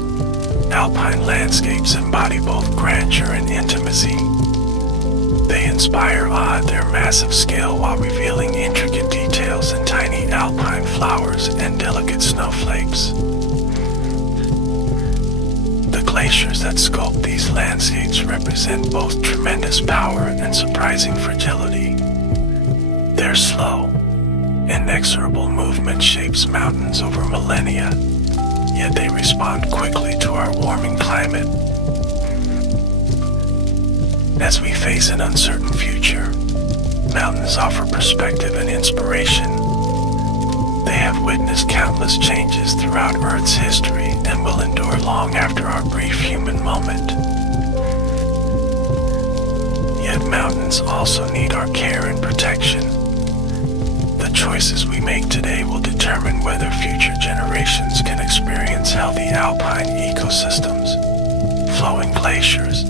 alpine landscapes embody both grandeur and intimacy. They inspire awe at their massive scale while revealing intricate details in tiny alpine flowers and delicate snowflakes. The glaciers that sculpt these landscapes represent both tremendous power and surprising fragility. Their slow, inexorable movement shapes mountains over millennia, yet they respond quickly to our warming climate. As we face an uncertain future, mountains offer perspective and inspiration. They have witnessed countless changes throughout Earth's history and will endure long after our brief human moment. Yet mountains also need our care and protection. The choices we make today will determine whether future generations can experience healthy alpine ecosystems, flowing glaciers,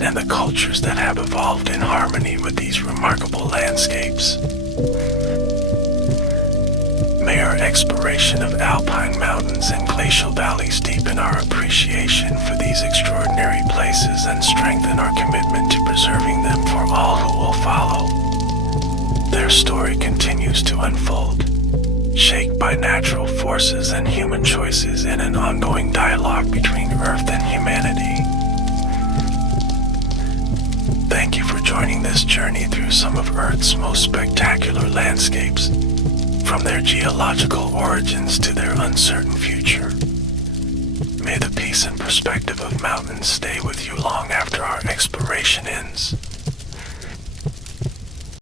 and the cultures that have evolved in harmony with these remarkable landscapes. May our exploration of alpine mountains and glacial valleys deepen our appreciation for these extraordinary places and strengthen our commitment to preserving them for all who will follow. Their story continues to unfold, shaped by natural forces and human choices in an ongoing dialogue between Earth and humanity. Thank you for joining this journey through some of Earth's most spectacular landscapes, from their geological origins to their uncertain future. May the peace and perspective of mountains stay with you long after our exploration ends.